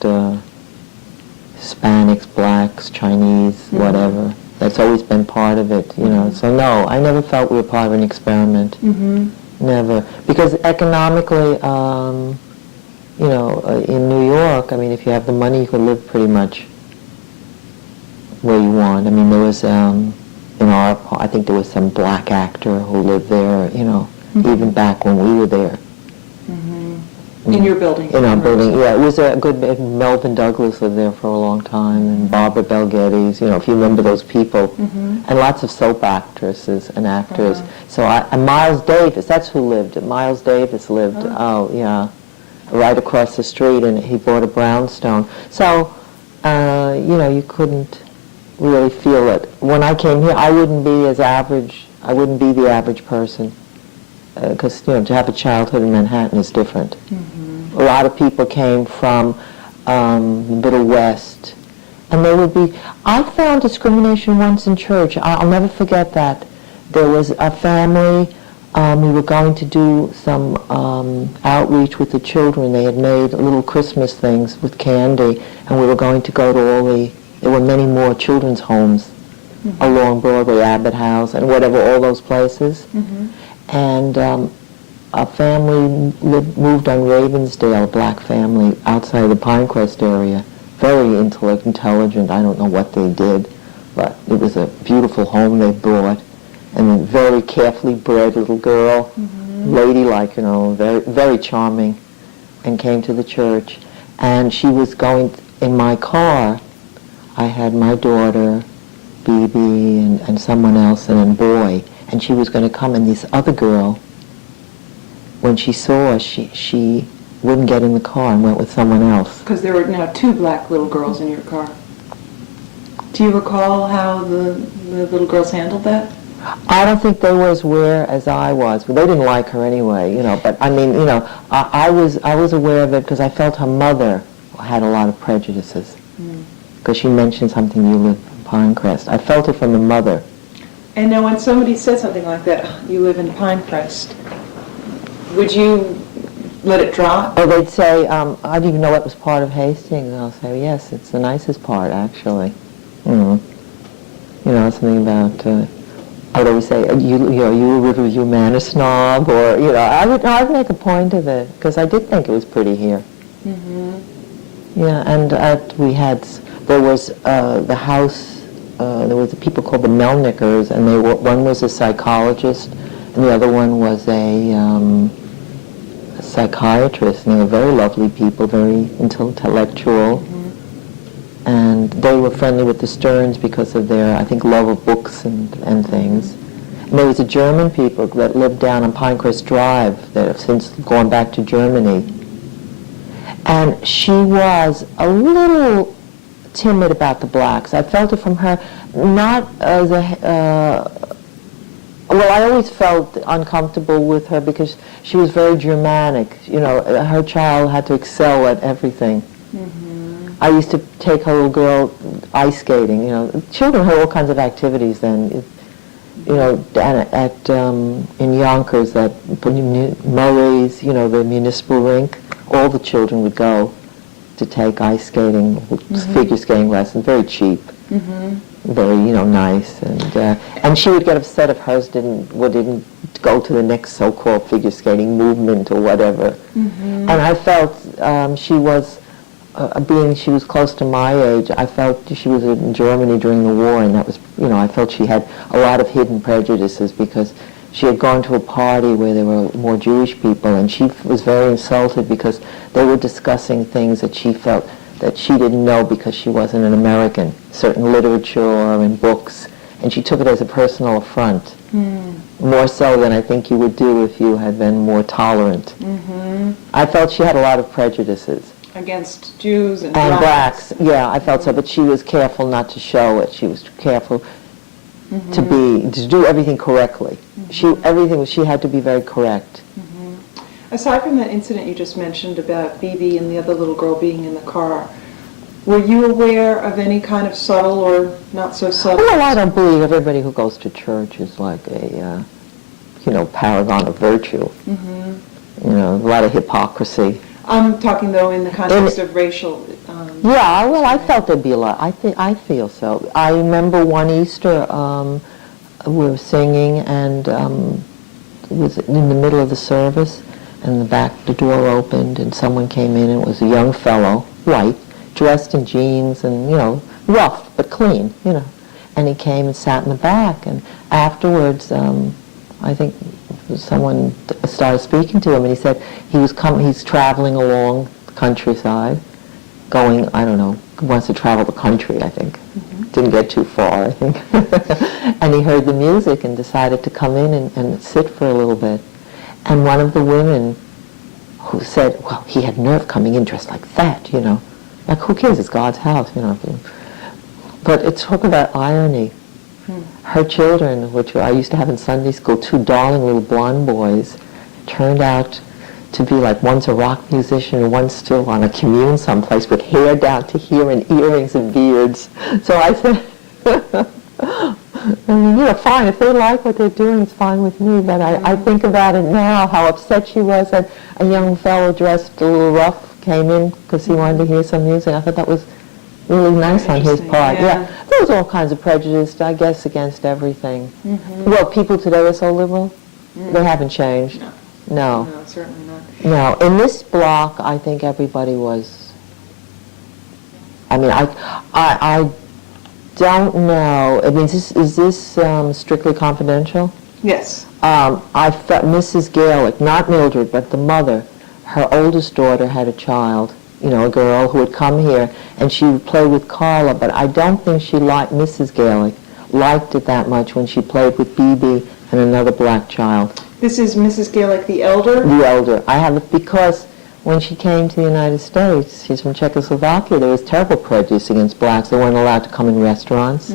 Hispanics, blacks, Chinese, whatever. That's always been part of it, So no, I never felt we were part of an experiment. Never. Because economically, in New York, I mean, if you have the money, you could live pretty much where you want. I mean, there was, I think there was some black actor who lived there, even back when we were there. In your building? In our building, yeah. It was a good, Melvin Douglas lived there for a long time, and Barbara Bel Geddes, if you remember those people. And lots of soap actresses and actors. So, and Miles Davis, that's who lived. Miles Davis lived, right across the street, and he bought a brownstone. So, you couldn't really feel it. When I came here, I wouldn't be as average, I wouldn't be the average person. Because, to have a childhood in Manhattan is different. A lot of people came from the Middle West, and they would be, I found discrimination once in church. I'll never forget that. There was a family, we were going to do some outreach with the children. They had made little Christmas things with candy, and we were going to go to there were many more children's homes along Broadway, Abbott House, and whatever, all those places. And a family moved on Ravensdale, a black family outside the Pinecrest area. Very intelligent. I don't know what they did, but it was a beautiful home they bought, and a very carefully bred little girl, ladylike, very, very charming, and came to the church. And she was going in my car. I had my daughter, Bibi, and someone else, and a boy, and she was going to come, and this other girl, when she saw us, she wouldn't get in the car and went with someone else. Because there were now 2 black little girls in your car. Do you recall how the little girls handled that? I don't think they were as aware as I was, but they didn't like her anyway, But I mean, I was aware of it because I felt her mother had a lot of prejudices. Because she mentioned something, you live in Pinecrest. I felt it from the mother. And now when somebody said something like that, you live in Pinecrest, would you let it drop? Or they'd say, I didn't even know it was part of Hastings. And I'll say, yes, it's the nicest part, actually. Something about, I would always say, you a Riverview Manor snob, or, I'd make a point of it, because I did think it was pretty here. Yeah, and there was the house, there was people called the Melnickers, and one was a psychologist, and the other one was a psychiatrist, and they were very lovely people, very intellectual. And they were friendly with the Stearns because of their, I think, love of books and things. And there was a German people that lived down on Pinecrest Drive that have since gone back to Germany. And she was a little timid about the blacks. I felt it from her, not as I always felt uncomfortable with her because she was very Germanic. Her child had to excel at everything. I used to take her little girl ice skating. Children had all kinds of activities then. In Yonkers, at Murray's, the municipal rink, all the children would go to take ice skating, figure skating lessons, very cheap, very, nice. And she would get upset if hers didn't go to the next so-called figure skating movement or whatever. And I felt she was, being she was close to my age, I felt she was in Germany during the war, and that was, I felt she had a lot of hidden prejudices because she had gone to a party where there were more Jewish people, and she was very insulted because they were discussing things that she felt that she didn't know because she wasn't an American, certain literature and books, and she took it as a personal affront, more so than I think you would do if you had been more tolerant. I felt she had a lot of prejudices. Against Jews and blacks. Yeah, I felt so, but she was careful not to show it. She was careful to do everything correctly. She had to be very correct. Aside from that incident you just mentioned about Bibi and the other little girl being in the car, were you aware of any kind of subtle or not so subtle? Well, I don't believe everybody who goes to church is like a, paragon of virtue. A lot of hypocrisy. I'm talking, though, in the context of racial... Yeah, well, I felt there'd be a lot. I feel so. I remember one Easter, we were singing, and it was in the middle of the service, and the door opened, and someone came in, and it was a young fellow, white, dressed in jeans, and, rough, but clean, And he came and sat in the back, and afterwards, I think someone started speaking to him, and he said he's traveling along the countryside, going, I don't know, wants to travel the country, I think. Didn't get too far, I think. And he heard the music and decided to come in and sit for a little bit. And one of the women who said, well, he had nerve coming in dressed like that, Like, who cares? It's God's house, But it talk about irony. Her children, which I used to have in Sunday school, 2 darling little blonde boys, turned out to be like, one's a rock musician and one's still on a commune someplace with hair down to here and earrings and beards. So I said, fine, if they like what they're doing, it's fine with me. But I think about it now, how upset she was that a young fellow dressed a little rough came in because he wanted to hear some music. I thought that was really nice on his part. Yeah. There was all kinds of prejudice, I guess, against everything. Well, people today are so liberal. They haven't changed. No. No, certainly not. No, in this block, I think everybody was. I mean, I don't know. I mean, is this strictly confidential? Yes. I felt Mrs. Gaelic, not Mildred, but the mother. Her oldest daughter had a child, a girl who would come here, and she would play with Carla. But I don't think she liked Mrs. Gaelic. Liked it that much when she played with Bibi and another black child. This is Mrs. Gaelic, the elder? The elder. I have it because when she came to the United States, she's from Czechoslovakia, there was terrible prejudice against blacks. They weren't allowed to come in restaurants.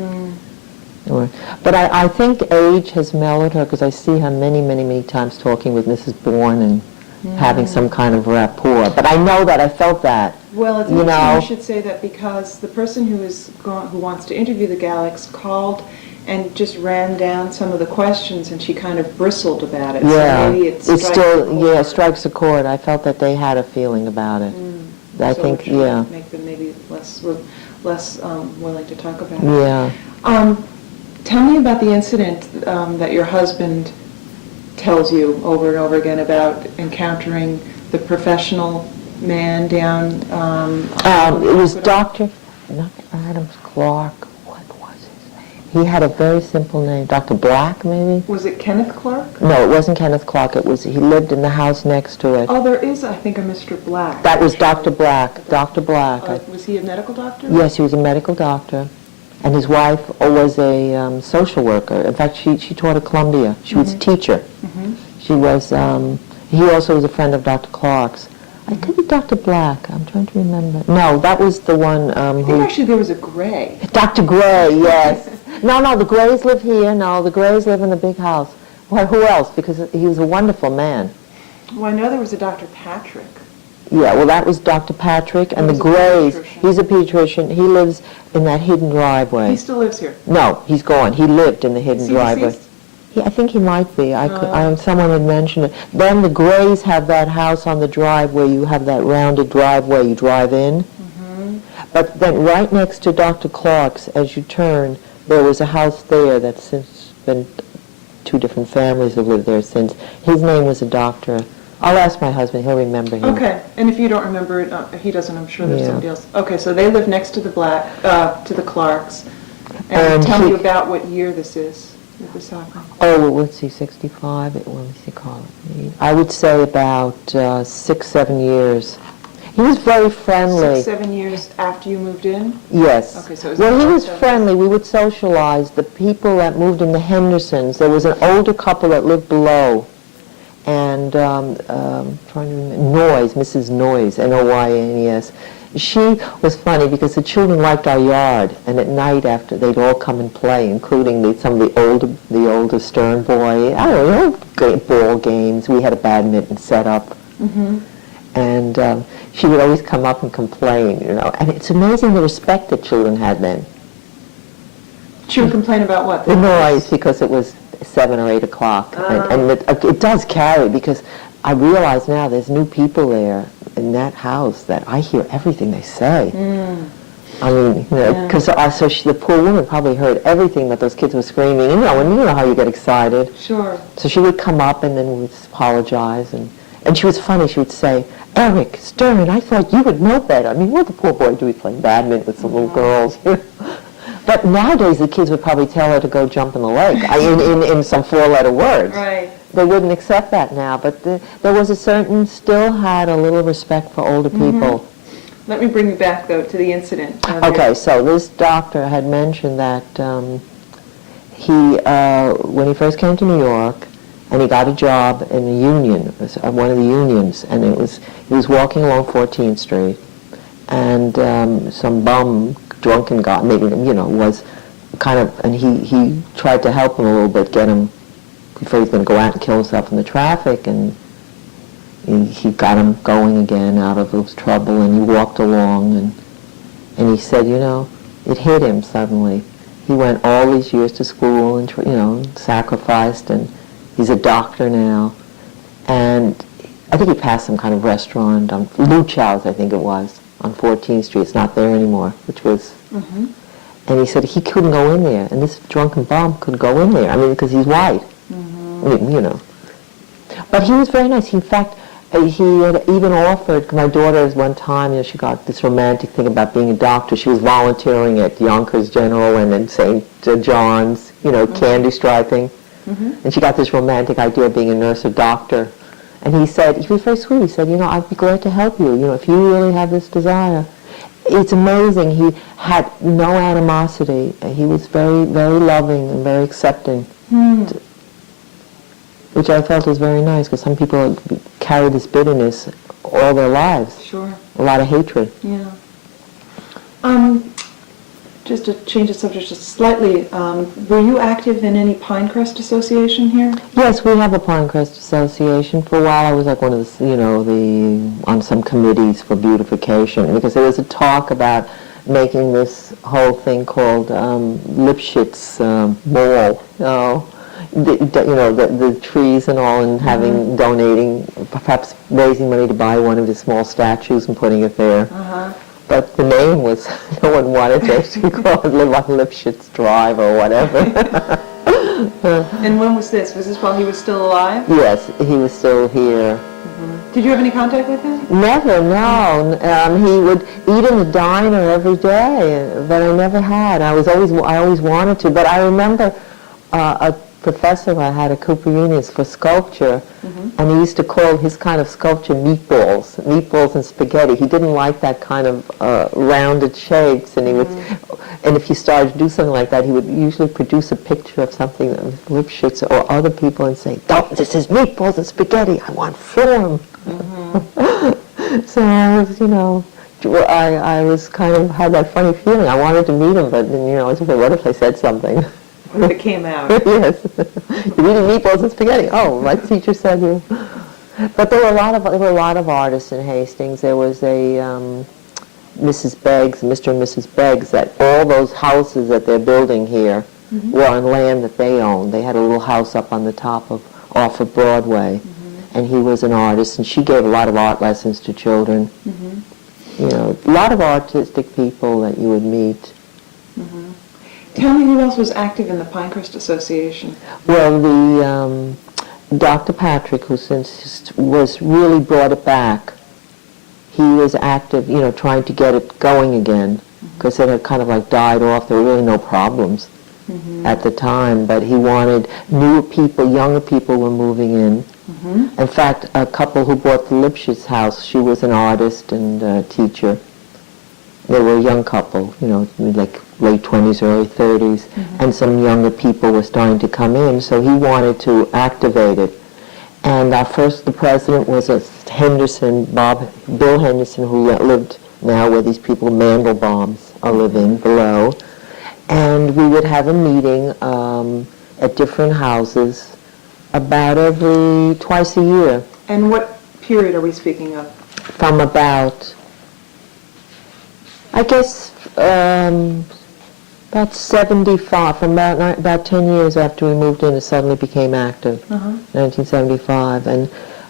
But I think age has mellowed her because I see her many, many, many times talking with Mrs. Bourne and having some kind of rapport. But I know that, I felt that. Well, it's interesting you should say that because the person who wants to interview the Gaelics called and just ran down some of the questions, and she kind of bristled about it. Yeah, so maybe it strikes a chord. I felt that they had a feeling about it. I think, it should make them maybe less willing to talk about it. Yeah. Tell me about the incident that your husband tells you over and over again about encountering the professional man down. It was Dr. not Adams Clark. What was his name? He had a very simple name. Dr. Black, maybe? Was it Kenneth Clark? No, it wasn't Kenneth Clark. He lived in the house next to it. Oh, there is, I think, a Mr. Black. That was Dr. Black. Dr. Black. Was he a medical doctor? Yes, he was a medical doctor. And his wife was a social worker. In fact, she taught at Columbia. She was a teacher. She was, he also was a friend of Dr. Clark's. I could be Dr. Black. I'm trying to remember. No, that was the one I think actually there was a Gray. Dr. Gray, yes. No, the Grays live here. No, the Grays live in the big house. Well, who else? Because he was a wonderful man. Well, I know there was a Dr. Patrick. Yeah, well, that was Dr. Patrick, and the Grays. He's a pediatrician. He lives in that hidden driveway. He still lives here. No, he's gone. He lived in the hidden driveway. Deceased? I think he might be. Someone had mentioned it. Then the Grays have that house on the drive where you have that rounded driveway you drive in. But then right next to Dr. Clark's, as you turn, there was a house there that's since been, two different families have lived there since. His name was a doctor. I'll ask my husband. He'll remember him. Okay. And if you don't remember it, he doesn't. I'm sure there's somebody else. Okay. So they live next to the to the Clarks. And tell me about what year this is. That this happened. Oh, let's see, 65. Let me see, call it. I would say about 6, 7 years. He was very friendly. 6, 7 years after you moved in? Yes. Okay, so he was friendly. We would socialize. The people that moved in, the Hendersons, there was an older couple that lived below. And trying to remember, Noyes, Mrs. Noyes, Noynes. She was funny because the children liked our yard, and at night after they'd all come and play, including some of the older Stern boy. I don't know, great ball games. We had a badminton set up, and she would always come up and complain, And it's amazing the respect that children had then. She would complain about what? The noise, because it was 7 or 8 o'clock, and it does carry because I realize now there's new people there in that house that I hear everything they say. I mean, because the poor woman probably heard everything that those kids were screaming. And you know how you get excited. Sure. So she would come up and then we'd apologize, and she was funny. She would say, "Eric Stern, I thought you would know better. I mean, what the poor boy do? He's playing badminton with some little girls." But nowadays the kids would probably tell her to go jump in the lake in some 4-letter words. Right. They wouldn't accept that now, but there was still had a little respect for older people. Let me bring you back, though, to the incident. Okay, so this doctor had mentioned that when he first came to New York, and he got a job in the union, one of the unions, and he was walking along 14th Street, and some bum, drunken guy, maybe, was kind of, and he tried to help him a little bit, get him, before he was going to go out and kill himself in the traffic, and he got him going again out of his trouble, and he walked along, and he said, it hit him suddenly. He went all these years to school and, sacrificed, and he's a doctor now. And I think he passed some kind of restaurant, Luchow's, I think it was, on 14th Street. It's not there anymore, which was... And he said he couldn't go in there, and this drunken bum could go in there. I mean, because he's white. But he was very nice. In fact, he had even offered, my daughter one time, she got this romantic thing about being a doctor. She was volunteering at Yonkers General and in St. John's, candy striping. And she got this romantic idea of being a nurse or doctor. And he was very sweet. He said, I'd be glad to help you, if you really have this desire. It's amazing. He had no animosity. He was very, very loving and very accepting, which I felt was very nice, because some people carry this bitterness all their lives. Sure. A lot of hatred. Yeah. Just to change the subject just slightly, were you active in any Pinecrest association here? Yes, we have a Pinecrest association. For a while I was like one of the, on some committees for beautification, because there was a talk about making this whole thing called Lipschitz Mall, the trees and all, and donating, perhaps raising money to buy one of the small statues and putting it there. But the name was, no one wanted to actually call it Lipschitz Drive or whatever. And when was this? Was this while he was still alive? Yes, he was still here. Did you have any contact with him? Never, no. He would eat in the diner every day, but I never had. I always wanted to. But I remember a professor I had at Cooper Union for sculpture, and he used to call his kind of sculpture meatballs and spaghetti. He didn't like that kind of rounded shapes, and and if you started to do something like that, he would usually produce a picture of something that was Lipschitz or other people and say, "Don't, this is meatballs and spaghetti. I want form." So I was, I was kind of had that funny feeling. I wanted to meet him, but then, I was afraid, what if I said something? What if it came out? Yes. You're eating meatballs and spaghetti. Oh, my teacher said you. But there were a lot of artists in Hastings. There was a Mrs. Beggs, Mr. and Mrs. Beggs, that all those houses that they're building here were on land that they owned. They had a little house up on the top off of Broadway, and he was an artist, and she gave a lot of art lessons to children. A lot of artistic people that you would meet. Tell me who else was active in the Pinecrest Association. Well, the Dr. Patrick, who since was really brought it back, he was active, trying to get it going again, because it had kind of like died off. There were really no problems at the time, but he wanted newer people, younger people were moving in. In fact, a couple who bought the Lipschitz house, she was an artist and teacher. They were a young couple, like late 20s, early 30s, and some younger people were starting to come in, so he wanted to activate it. And the president was a Bill Henderson, who lived now where these people, Mandelbaums, are living below. And we would have a meeting at different houses about twice a year. And what period are we speaking of? From about, I guess, about 75, from about 10 years after we moved in, it suddenly became active, 1975. And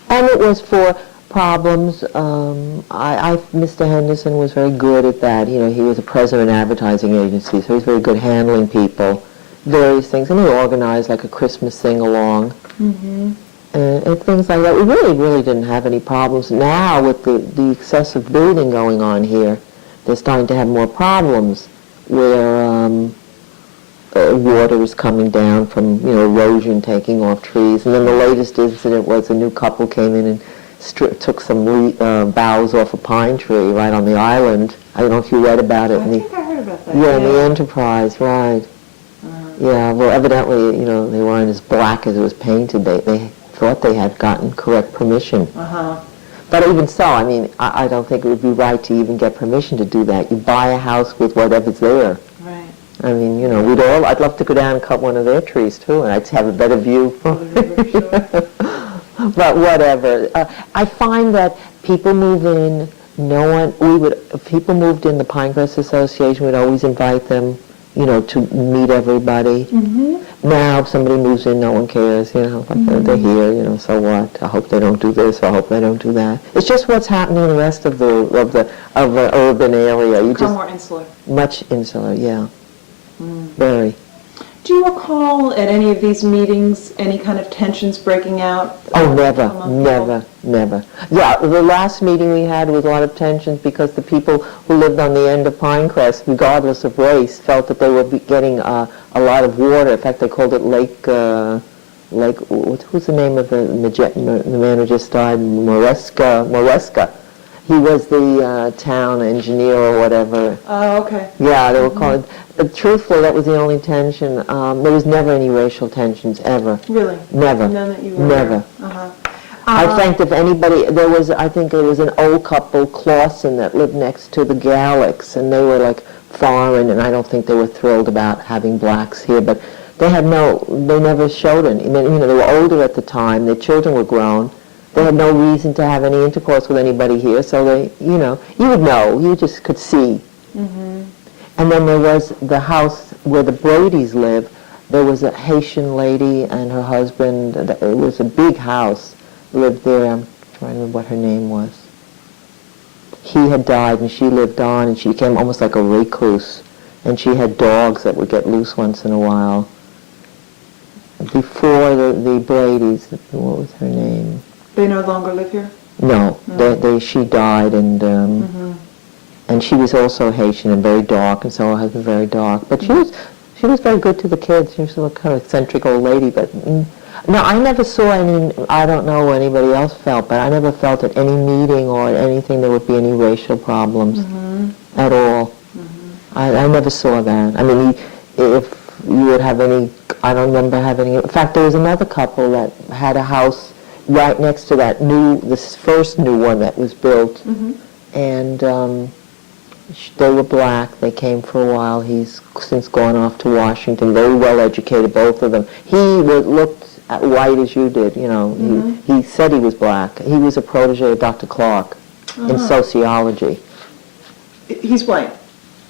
it was for problems. Mr. Henderson was very good at that. He was a president of an advertising agency, so he was very good handling people, various things. And he organized like a Christmas sing-along. And things like that. We really didn't have any problems. Now, with the excessive building going on here, they're starting to have more problems where water is coming down from, erosion taking off trees. And then the latest incident was a new couple came in and took some boughs off a pine tree right on the island. I don't know if you read about it. I think I heard about that. Yeah, in the Enterprise, right. Yeah, well, evidently, they weren't as black as it was painted. They thought they had gotten correct permission. But even so, I don't think it would be right to even get permission to do that. You buy a house with whatever's there. Right. I'd love to go down and cut one of their trees, too, and I'd have a better view. But whatever. I find that people move in, if people moved in, the Pinecrest Association would always invite them, to meet everybody. Now, if somebody moves in, no one cares, they're here, so what? I hope they don't do this, I hope they don't do that. It's just what's happening in the rest of the urban area. Become more insular. Much insular, yeah. Very. Do you recall at any of these meetings any kind of tensions breaking out? Oh, never, among never, never. Yeah, the last meeting we had was a lot of tensions because the people who lived on the end of Pinecrest, regardless of race, felt that they were getting a lot of water. In fact, they called it who's the name of the man who just died? Moresca. He was the town engineer or whatever. Oh, okay. Yeah, they were calling. But truthfully, that was the only tension. There was never any racial tensions, ever. Really? Never. None that you were Never. aware of? Uh-huh. I think if anybody, I think there was an old couple, Clausen, that lived next to the Galax, and they were like foreign, and I don't think they were thrilled about having blacks here, but they never showed any. I mean, they were older at the time, their children were grown, they had no reason to have any intercourse with anybody here, so they, you would know, you just could see. Mm-hmm. And then there was the house where the Bradys live. There was a Haitian lady and her husband. It was a big house. Lived there. I'm trying to remember what her name was. He had died and she lived on, and she became almost like a recluse. And she had dogs that would get loose once in a while. Before the Bradys, what was her name? They no longer live here? No, she died, and Mm-hmm. and she was also Haitian and very dark, and so her husband very dark. But she was very good to the kids. She was a kind of eccentric old lady. But no, I never saw any. I don't know what anybody else felt, but I never felt at any meeting or at anything there would be any racial problems at all. Mm-hmm. I never saw that. I mean, if you would have any, I don't remember having. In fact, there was another couple that had a house right next to this first new one that was built, and. They were black. They came for a while. He's since gone off to Washington. Very well educated, both of them. He looked white as you did. He said he was black. He was a protege of Dr. Clark in sociology. He's white?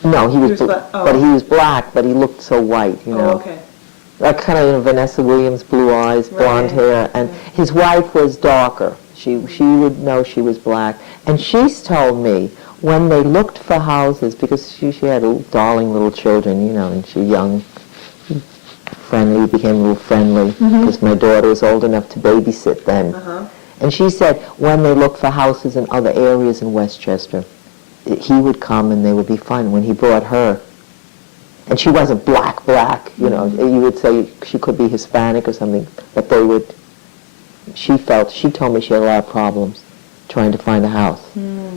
No, he was black. Oh. But he was black. But he looked so white. Oh, okay. Like kind of Vanessa Williams, blue eyes, blonde hair, and his wife was darker. She would know she was black, and she's told me. When they looked for houses, because she had darling little children, and she young, friendly, became a little friendly, because my daughter was old enough to babysit then. And she said when they looked for houses in other areas in Westchester, he would come and they would be fun. When he brought her, and she wasn't black, you would say she could be Hispanic or something, but she told me she had a lot of problems trying to find a house.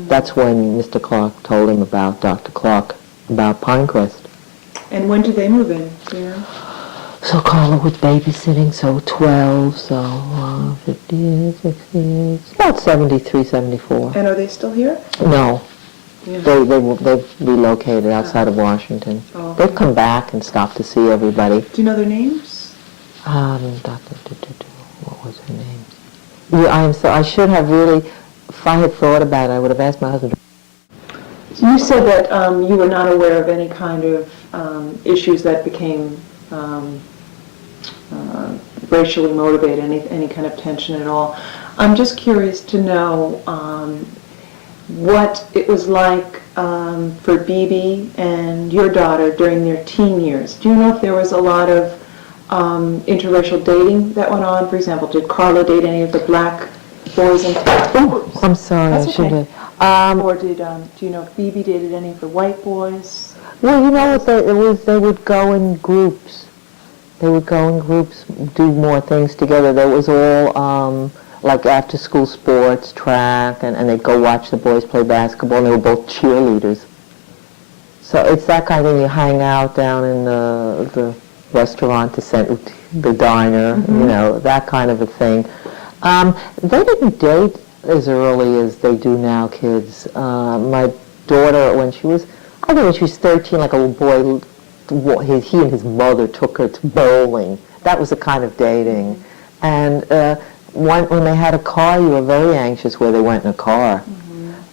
That's when Mr. Clark told him about Dr. Clark, about Pinecrest. And when did they move in? Do you know? So Carla was babysitting, so 12, so 50, 60, about 73, 74. And are they still here? No. Yeah. They've relocated outside of Washington. Oh. They've come back and stopped to see everybody. Do you know their names? What was her name? Yeah, I should have really, if I had thought about it, I would have asked my husband. You said that you were not aware of any kind of issues that became racially motivated, any kind of tension at all. I'm just curious to know what it was like for Bibi and your daughter during their teen years. Do you know if there was a lot of interracial dating that went on? For example, did Carla date any of the black boys in town? Oh, I'm sorry, That's I should okay. have. Or do you know if Bibi dated any of the white boys? Well, you know what, they would go in groups. They would go in groups, do more things together. There was all, like after-school sports, track, and they'd go watch the boys play basketball, and they were both cheerleaders. So it's that kind of thing. You hang out down in the restaurant, the diner, that kind of a thing. They didn't date as early as they do now, kids. My daughter, when she was 13, like a little boy, he and his mother took her to bowling. That was the kind of dating. And when they had a car, you were very anxious where they went in a car.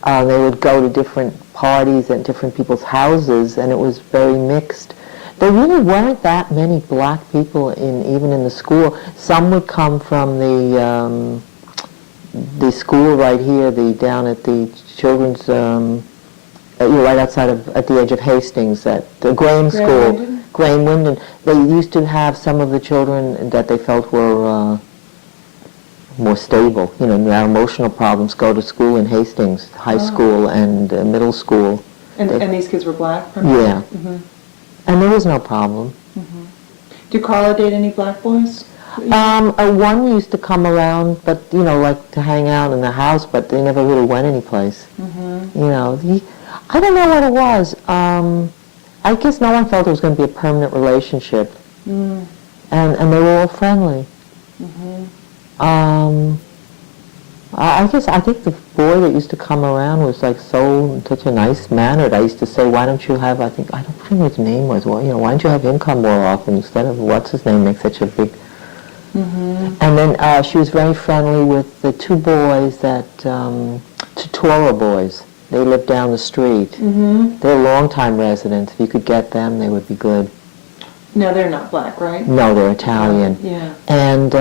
They would go to different parties at different people's houses, and it was very mixed. There really weren't that many black people even in the school. Some would come from the school right here, down at the children's, right outside at the edge of Hastings, at the Graham School. gray and wind, and they used to have some of the children that they felt were more stable, their emotional problems, go to school in Hastings, high school and middle school. And these kids were black? Yeah. Mm-hmm. And there was no problem. Mm-hmm. Did Carla date any black boys? One used to come around, but, like to hang out in the house, but they never really went anyplace. Mm-hmm. I don't know what it was. I guess no one felt it was going to be a permanent relationship. Mm. And they were all friendly. Mm-hmm. I think the boy that used to come around was like such a nice mannered. I used to say, why don't you have, I don't remember what his name was, why don't you have him come more often instead of what's his name make such a big. Mm-hmm. And then she was very friendly with the two boys Tutora boys. They lived down the street. Mm-hmm. They're longtime residents. If you could get them, they would be good. No, they're not black, right? No, they're Italian. Yeah. And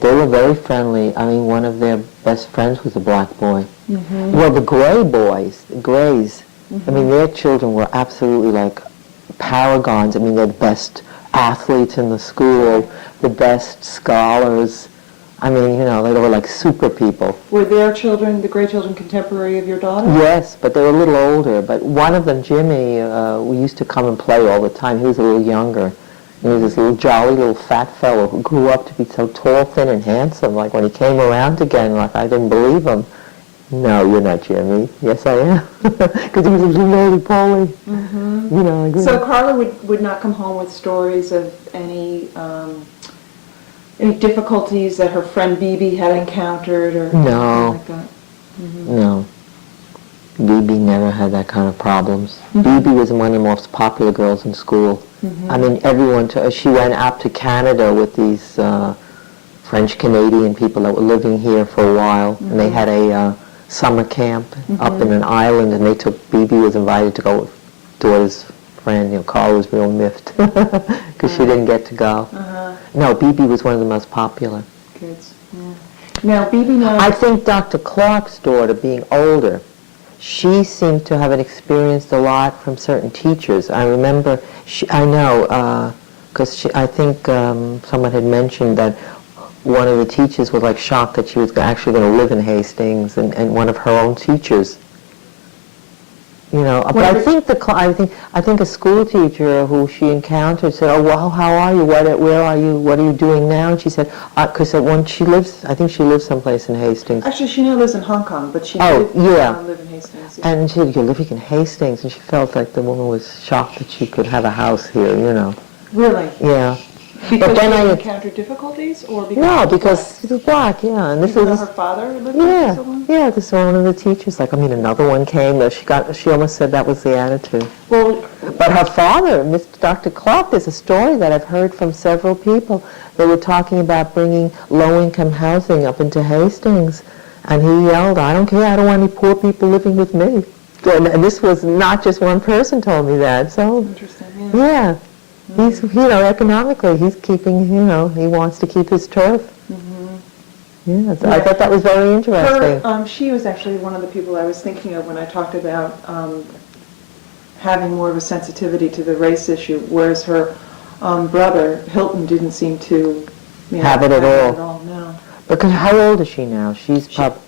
they were very friendly. I mean, one of their best friends was a black boy. Mm-hmm. Well, the Grays, Mm-hmm. I mean, their children were absolutely like paragons. I mean, they're the best athletes in the school, the best scholars. I mean, they were like super people. Were their children, the Gray children, contemporary of your daughter? Yes, but they were a little older. But one of them, Jimmy, we used to come and play all the time. He was a little younger. He was this little jolly little fat fellow who grew up to be so tall, thin, and handsome. Like when he came around again, like I didn't believe him. No, you're not Jimmy. Yes, I am. Because he was a little roly-poly. Mm-hmm. So Carla would not come home with stories of any difficulties that her friend Bibi had encountered or No. anything like that? Mm-hmm. No. Bibi never had that kind of problems. Mm-hmm. Bibi was one of the most popular girls in school. Mm-hmm. I mean, she went out to Canada with these French-Canadian people that were living here for a while, and they had a summer camp up in an island, and Bibi was invited to go with daughter's friend. Carla was real miffed because she didn't get to go. Uh-huh. No, Bibi was one of the most popular. Kids. Yeah. Now, Bibi knows... I think Dr. Clark's daughter, being older, she seemed to have experienced a lot from certain teachers. I remember, because I think someone had mentioned that one of the teachers was like shocked that she was actually going to live in Hastings, and one of her own teachers. But I think a school teacher who she encountered said, "Oh, well, how are you? Where are you? What are you doing now?" And she said, "Because when she lives, I think she lives someplace in Hastings." Actually, she now lives in Hong Kong, but she did live in Hastings. Yeah. And she said, "You're living in Hastings," and she felt like the woman was shocked that she could have a house here. Really? Yeah. Because then she encountered difficulties, or because no, because she was black, yeah. And this even though was her father lived there? yeah. This was one of the teachers. Another one came. She almost said that was the attitude. Well, but her father, Dr. Clark, there's a story that I've heard from several people. They were talking about bringing low-income housing up into Hastings, and he yelled, "I don't care. I don't want any poor people living with me." And this was not just one person told me that. So interesting. yeah. He's, economically, he's keeping, he wants to keep his turf. Mm-hmm. Yeah, so I thought that was very interesting. She was actually one of the people I was thinking of when I talked about having more of a sensitivity to the race issue, whereas her brother, Hilton, didn't seem to have it at all. No. Because how old is she now? She's probably...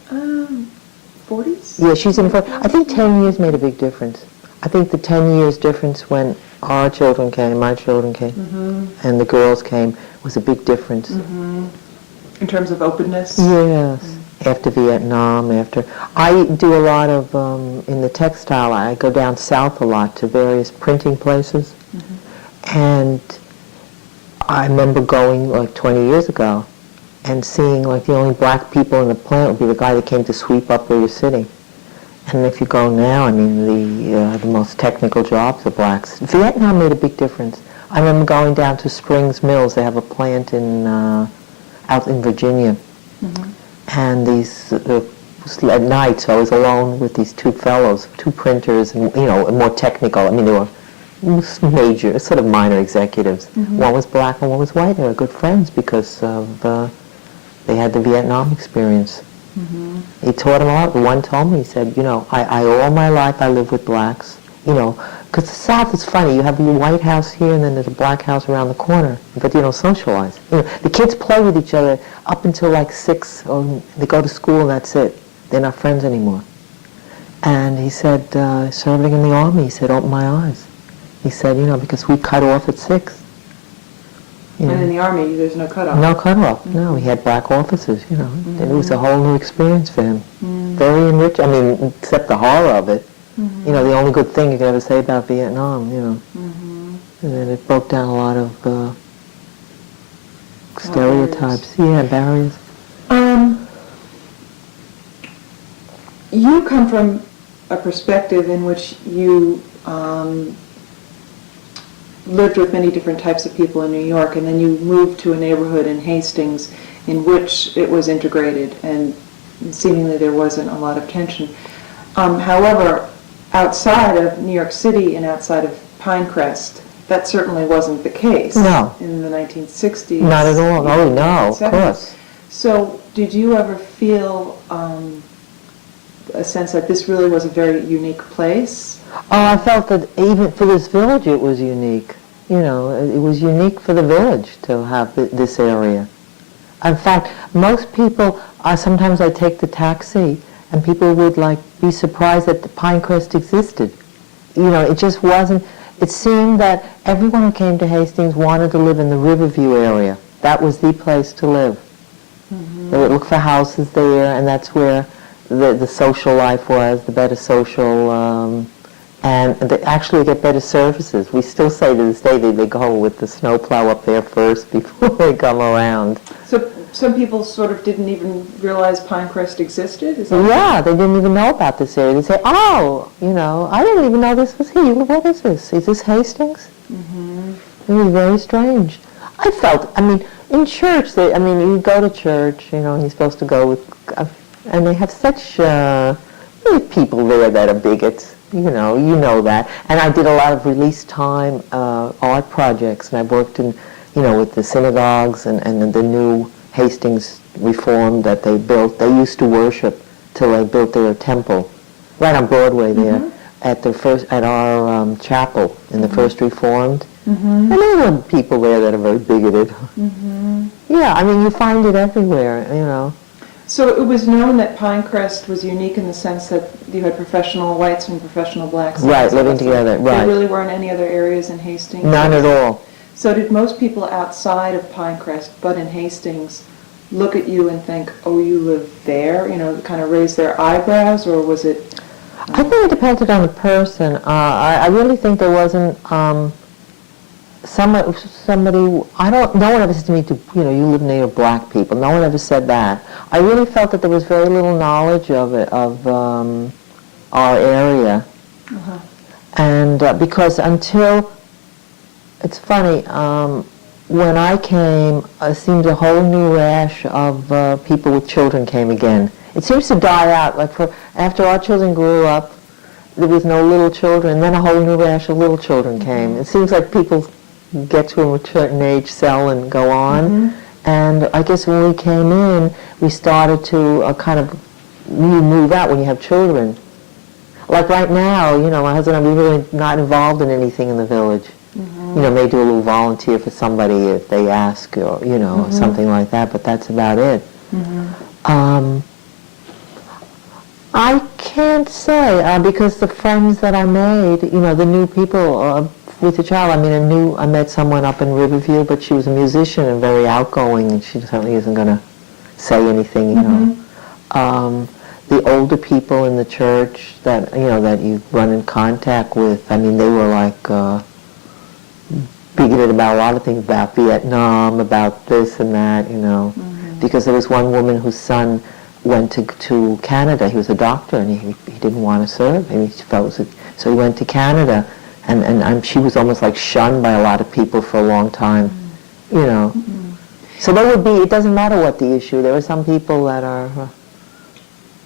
40s? Yeah, she's in... I think 10 years made a big difference. I think the 10 years difference when our children came, my children came, and the girls came, was a big difference. Mm-hmm. In terms of openness? Yes. After Vietnam, I do a lot of, in the textile, I go down south a lot to various printing places. Mm-hmm. And I remember going like 20 years ago and seeing like the only black people in the plant would be the guy that came to sweep up where you're sitting. And if you go now, I mean, the most technical jobs are blacks. Vietnam made a big difference. I remember going down to Springs Mills. They have a plant out in Virginia. Mm-hmm. And at night, so I was alone with these two fellows, two printers, and, more technical. I mean, they were major, sort of minor executives. Mm-hmm. One was black and one was white. They were good friends because of, they had the Vietnam experience. Mm-hmm. He taught him a lot. One told me, he said, I all my life I lived with blacks. Because the South is funny. You have your white house here, and then there's a black house around the corner, but you don't socialize. You know, the kids play with each other up until like 6, or they go to school, and that's it. They're not friends anymore. And he said, serving in the Army, he said, opened my eyes. He said, you know, because we cut off at 6. You And in know, the Army, there's no cutoff. no cutoff. No, he had black officers, you know. And it was a whole new experience for him. Very enriching. I mean, except the horror of it. You know, the only good thing you could ever say about Vietnam, you know. And then it broke down a lot of stereotypes. Yeah, barriers. You come from a perspective in which you lived with many different types of people in New York, and then you moved to a neighborhood in Hastings in which it was integrated, and seemingly there wasn't a lot of tension. However, outside of New York City and outside of Pinecrest, that certainly wasn't the case. No. In the 1960s. Not at all. Oh, no, of 1970s. course. So, did you ever feel a sense that this really was a very unique place? Oh, I felt that even for this village it was unique. You know, it was unique for the village to have this area. In fact, most people, sometimes I take the taxi and people would like be surprised that the Pinecrest existed. You know, it just wasn't, it seemed that everyone who came to Hastings wanted to live in the Riverview area. That was the place to live. They would look for houses there, and that's where the social life was, the better social, and they actually get better services. We still say to this day they go with the snowplow up there first before they come around. So, some people sort of didn't even realize Pinecrest existed? Is that Yeah, they didn't even know about this area. They'd say, oh, you know, I didn't even know this was here. What is this? Is this Hastings? It was very strange. I felt, I mean, in church, you go to church, you know, and you're supposed to go with, and they have such people there that are bigots, you know that. And I did a lot of release time art projects, and I worked in, you know, with the synagogues and the new Hastings reform that they built. They used to worship till they built their temple right on Broadway there at our chapel in the First Reformed. And there were people there that are very bigoted. Yeah, I mean, you find it everywhere, you know. So it was known that Pinecrest was unique in the sense that you had professional whites and professional blacks. Right, living together, right. There really weren't any other areas in Hastings? None at all. So did most people outside of Pinecrest, but in Hastings, look at you and think, oh, you live there? You know, kind of raise their eyebrows, or was it? I think it depended on the person. I really think there wasn't somebody, no one ever said to me, you know, you live near black people. No one ever said that. I really felt that there was very little knowledge of it, of our area. And because until, it's funny, when I came, it seemed a whole new rash of people with children came again. It seems to die out. Like after our children grew up, there was no little children, and then a whole new rash of little children came. It seems like people get to a certain age, sell, and go on. And I guess when we came in, we started to you move out when you have children. Like right now, you know, my husband and I, we're really not involved in anything in the village. You know, may do a little volunteer for somebody if they ask, or, you know, something like that, but that's about it. I can't say, because the friends that I made, you know, the new people with the child, I met someone up in Riverview, but she was a musician and very outgoing, and she certainly isn't going to say anything, you know. The older people in the church that, you know, that you run in contact with, I mean, they were like bigoted about a lot of things, about Vietnam, about this and that, you know. Because there was one woman whose son went to Canada. He was a doctor, and he didn't want to serve. And he felt so he went to Canada, and she was almost like shunned by a lot of people for a long time, you know. So there would be, it doesn't matter what the issue. There are some people that are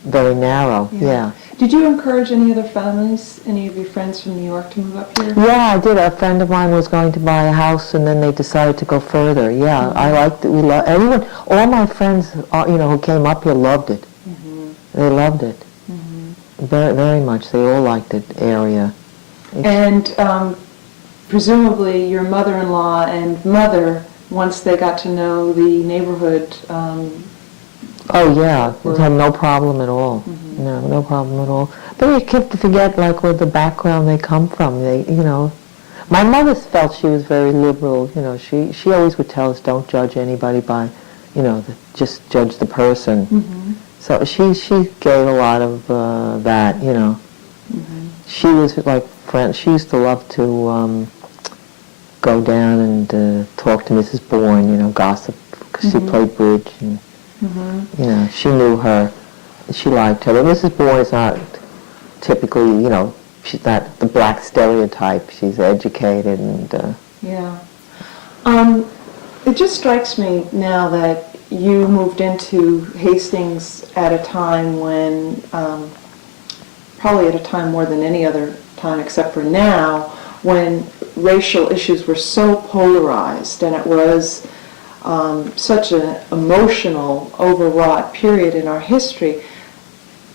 very narrow, yeah. Did you encourage any other families, any of your friends from New York, to move up here? Yeah, I did. A friend of mine was going to buy a house, and then they decided to go further. Yeah, I liked it. Everyone, all my friends, you know, who came up here loved it. They loved it. Very, very much. They all liked the area. And presumably your mother-in-law and mother, once they got to know the neighborhood, Oh, yeah, they had no problem at all. No problem at all. But you can't forget, like, where the background they come from. My mother felt she was very liberal. She always would tell us, don't judge anybody by, just judge the person. So she gave a lot of that, She was like friends. She used to love to go down and talk to Mrs. Bourne, gossip, because she played bridge and. She knew her, she liked her. But Mrs. Bourne is not typically, she's not the black stereotype. She's educated and... Yeah. It just strikes me now that you moved into Hastings at a time when, probably at a time more than any other time except for now, when racial issues were so polarized and it was such an emotional, overwrought period in our history.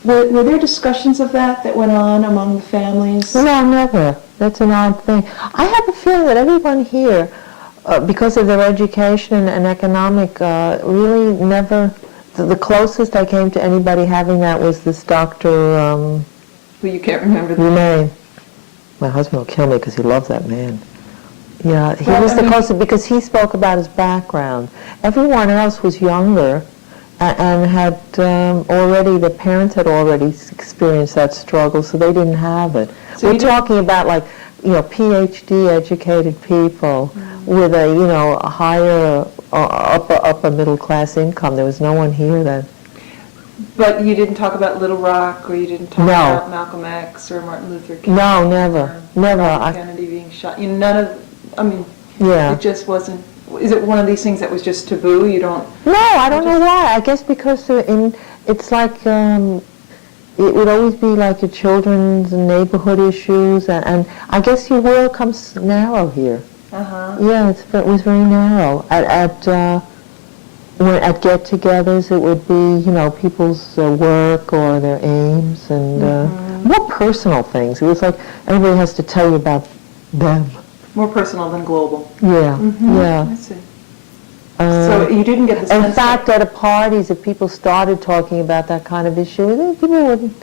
Were there discussions of that went on among the families? No, never. That's an odd thing. I have a feeling that everyone here, because of their education and economic, really never... The closest I came to anybody having that was this Dr. Well, you can't remember the name. My husband will kill me because he loves that man. Yeah, he Well, was I the mean- closest because he spoke about his background. Everyone else was younger and had already, the parents had already experienced that struggle, so they didn't have it. So We're you didn't- talking about like, PhD educated people with a higher upper middle class income. There was no one here that. But you didn't talk about Little Rock, or you didn't talk No. about Malcolm X or Martin Luther King? No, never, or never. Robert Kennedy being shot? None of, Yeah. it just wasn't, is it one of these things that was just taboo? You don't, No, I don't know why. I guess because it's like it would always be like your children's and neighborhood issues, and I guess your world comes narrow here. Yeah, it was very narrow. At get-togethers, it would be people's work or their aims and more personal things. It was like everybody has to tell you about them. more personal than global. Yeah, yeah. I see. So you didn't get the sense In fact, at parties, if people started talking about that kind of issue, people wouldn't.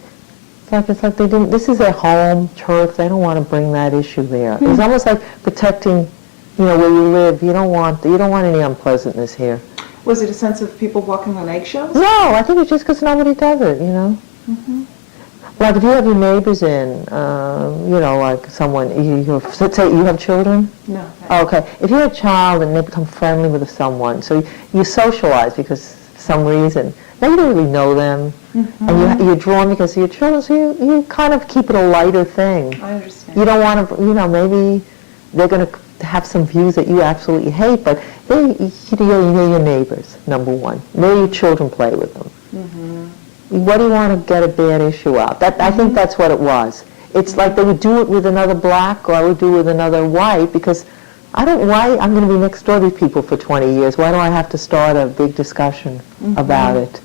It's like they didn't. This is their home turf. They don't want to bring that issue there. It's almost like protecting, where you live. You don't want any unpleasantness here. Was it a sense of people walking on eggshells? No, I think it's just because nobody does it. Like if you have your neighbors in, like someone. Let's say you have children. No. Okay. If you're a child and they become friendly with someone, so you socialize because for some reason. Now you don't really know them, and you're drawn because of your children, so you kind of keep it a lighter thing. I understand. You don't want to, maybe they're going to have some views that you absolutely hate, but they're your neighbors, number one. Maybe your children play with them. What do you want to get a bad issue out? I think that's what it was. It's like they would do it with another black, or I would do it with another white, because why I'm going to be next door to these people for 20 years. Why do I have to start a big discussion about it?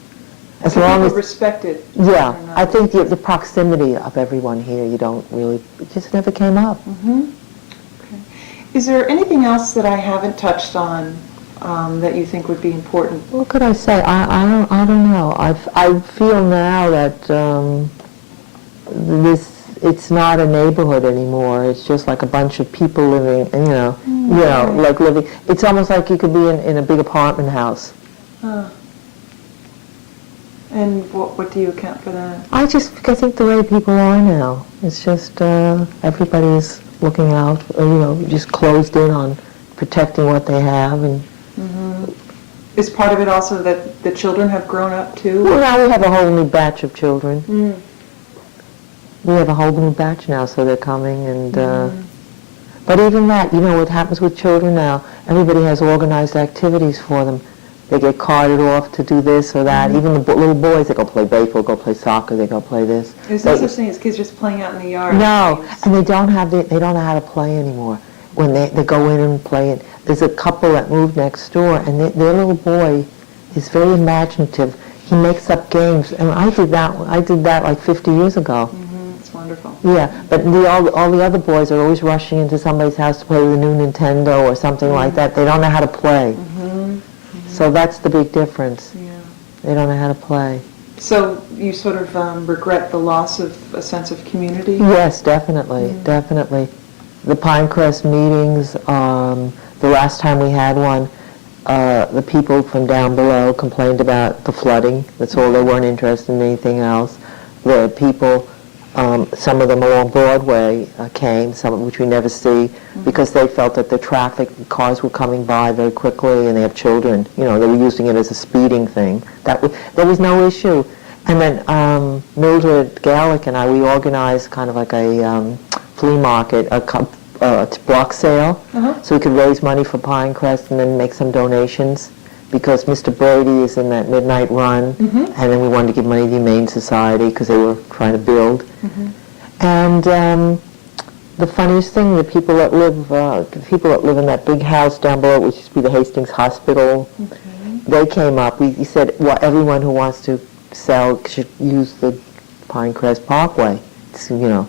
As So long people as, respected. yeah, or not. I think the proximity of everyone here, you don't really, it just never came up. Okay. Is there anything else that I haven't touched on that you think would be important? What could I say? I don't know. I feel now that it's not a neighborhood anymore. It's just like a bunch of people living, like living. It's almost like you could be in a big apartment house. And what do you account for that? I think the way people are now, it's just everybody's looking out, just closed in on protecting what they have. And Is part of it also that the children have grown up too? well, now we have a whole new batch of children. We have a whole new batch now, so they're coming. And but even that, what happens with children now, everybody has organized activities for them. They get carted off to do this or that. Even the little boys, they go play baseball, go play soccer, they go play this. There's no such thing as kids just playing out in the yard. No, and they don't know how to play anymore. When they go in and play it, there's a couple that moved next door, and their little boy is very imaginative. He makes up games, and I did that like 50 years ago. It's wonderful. wonderful. Yeah, but all the other boys are always rushing into somebody's house to play with a new Nintendo or something like that. They don't know how to play. So that's the big difference. Yeah. They don't know how to play. So you sort of regret the loss of a sense of community? Yes, definitely, definitely. The Pinecrest meetings, the last time we had one, the people from down below complained about the flooding. That's all. They weren't interested in anything else. The people, some of them along Broadway came, some of which we never see, because they felt that the traffic, cars were coming by very quickly, and they have children. You know, they were using it as a speeding thing. There was no issue. And then Mildred Gallick and I, we organized kind of like a flea market, a block sale, so we could raise money for Pinecrest and then make some donations, because Mr. Brady is in that midnight run, and then we wanted to give money to the Humane Society because they were trying to build. And the funniest thing, the people that live in that big house down below, which used to be the Hastings Hospital, they came up. We said, well, everyone who wants to sell should use the Pinecrest Parkway. It's, you know,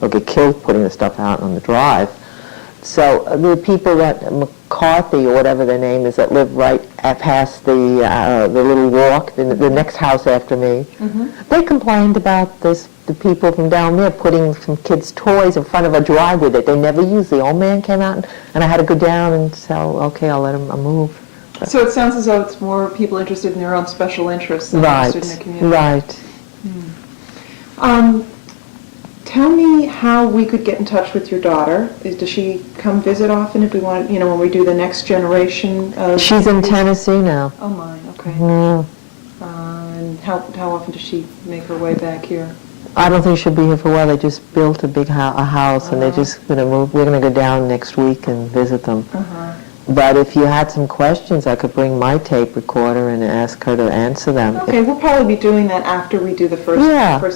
they'll get killed putting the stuff out on the drive. So the people that McCarthy, or whatever their name is, that live right past the little walk, the next house after me, they complained about this. The people from down there putting some kids' toys in front of a driveway that they never use. The old man came out, and I had to go down and tell, okay, I'll let him move. So it sounds as though it's more people interested in their own special interests than interested in the community. Right. Tell me how we could get in touch with your daughter. Does she come visit often if we want, you know, when we do the next generation of... She's in Tennessee now. Oh my, okay. Yeah. And how often does she make her way back here? I don't think she'll be here for a while. They just built a big house, and they're just going to move. We're going to go down next week and visit them. But if you had some questions, I could bring my tape recorder and ask her to answer them. Okay, we'll probably be doing that after we do the first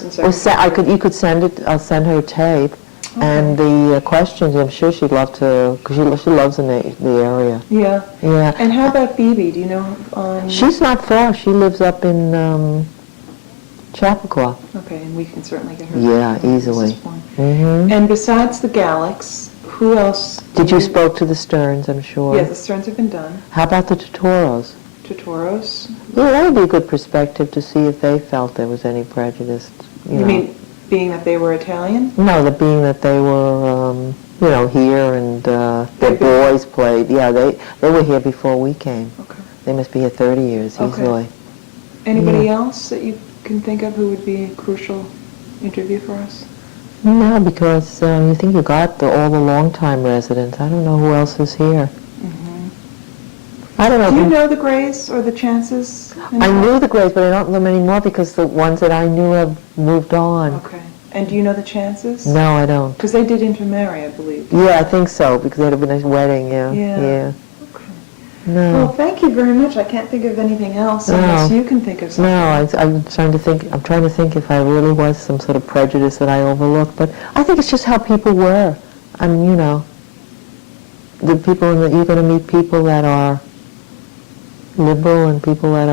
and second. Or you could send it. I'll send her a tape, and the questions. I'm sure she'd love to, because she loves the area. Yeah. Yeah. And how about Phoebe? Do you know? She's not far. She lives up in Chappaqua. Okay, and we can certainly get her. Yeah, easily. And besides the Gallicks, who else? Did you spoke to the Stearns, I'm sure? Yeah, the Stearns have been done. How about the Totoros? Totoros? Yeah, that would be a good perspective to see if they felt there was any prejudice. You mean being that they were Italian? No, being that they were, here and their boys played. Yeah, they were here before we came. Okay. They must be here 30 years easily. Anybody else that you can think of who would be a crucial interview for us? No, because you think you got all the long-time residents. I don't know who else is here. I don't know. Do you know the Grays or the Chances? I knew the Grays, but I don't know them anymore because the ones that I knew have moved on. Okay. And do you know the Chances? No, I don't. Because they did intermarry, I believe. Yeah, I think so, because there had been a wedding, yeah. Okay. No. Well, thank you very much. I can't think of anything else unless you can think of something. No, I'm trying to think if I really was some sort of prejudice that I overlooked, but I think it's just how people were. I mean, the people you're going to meet people that are liberal and people that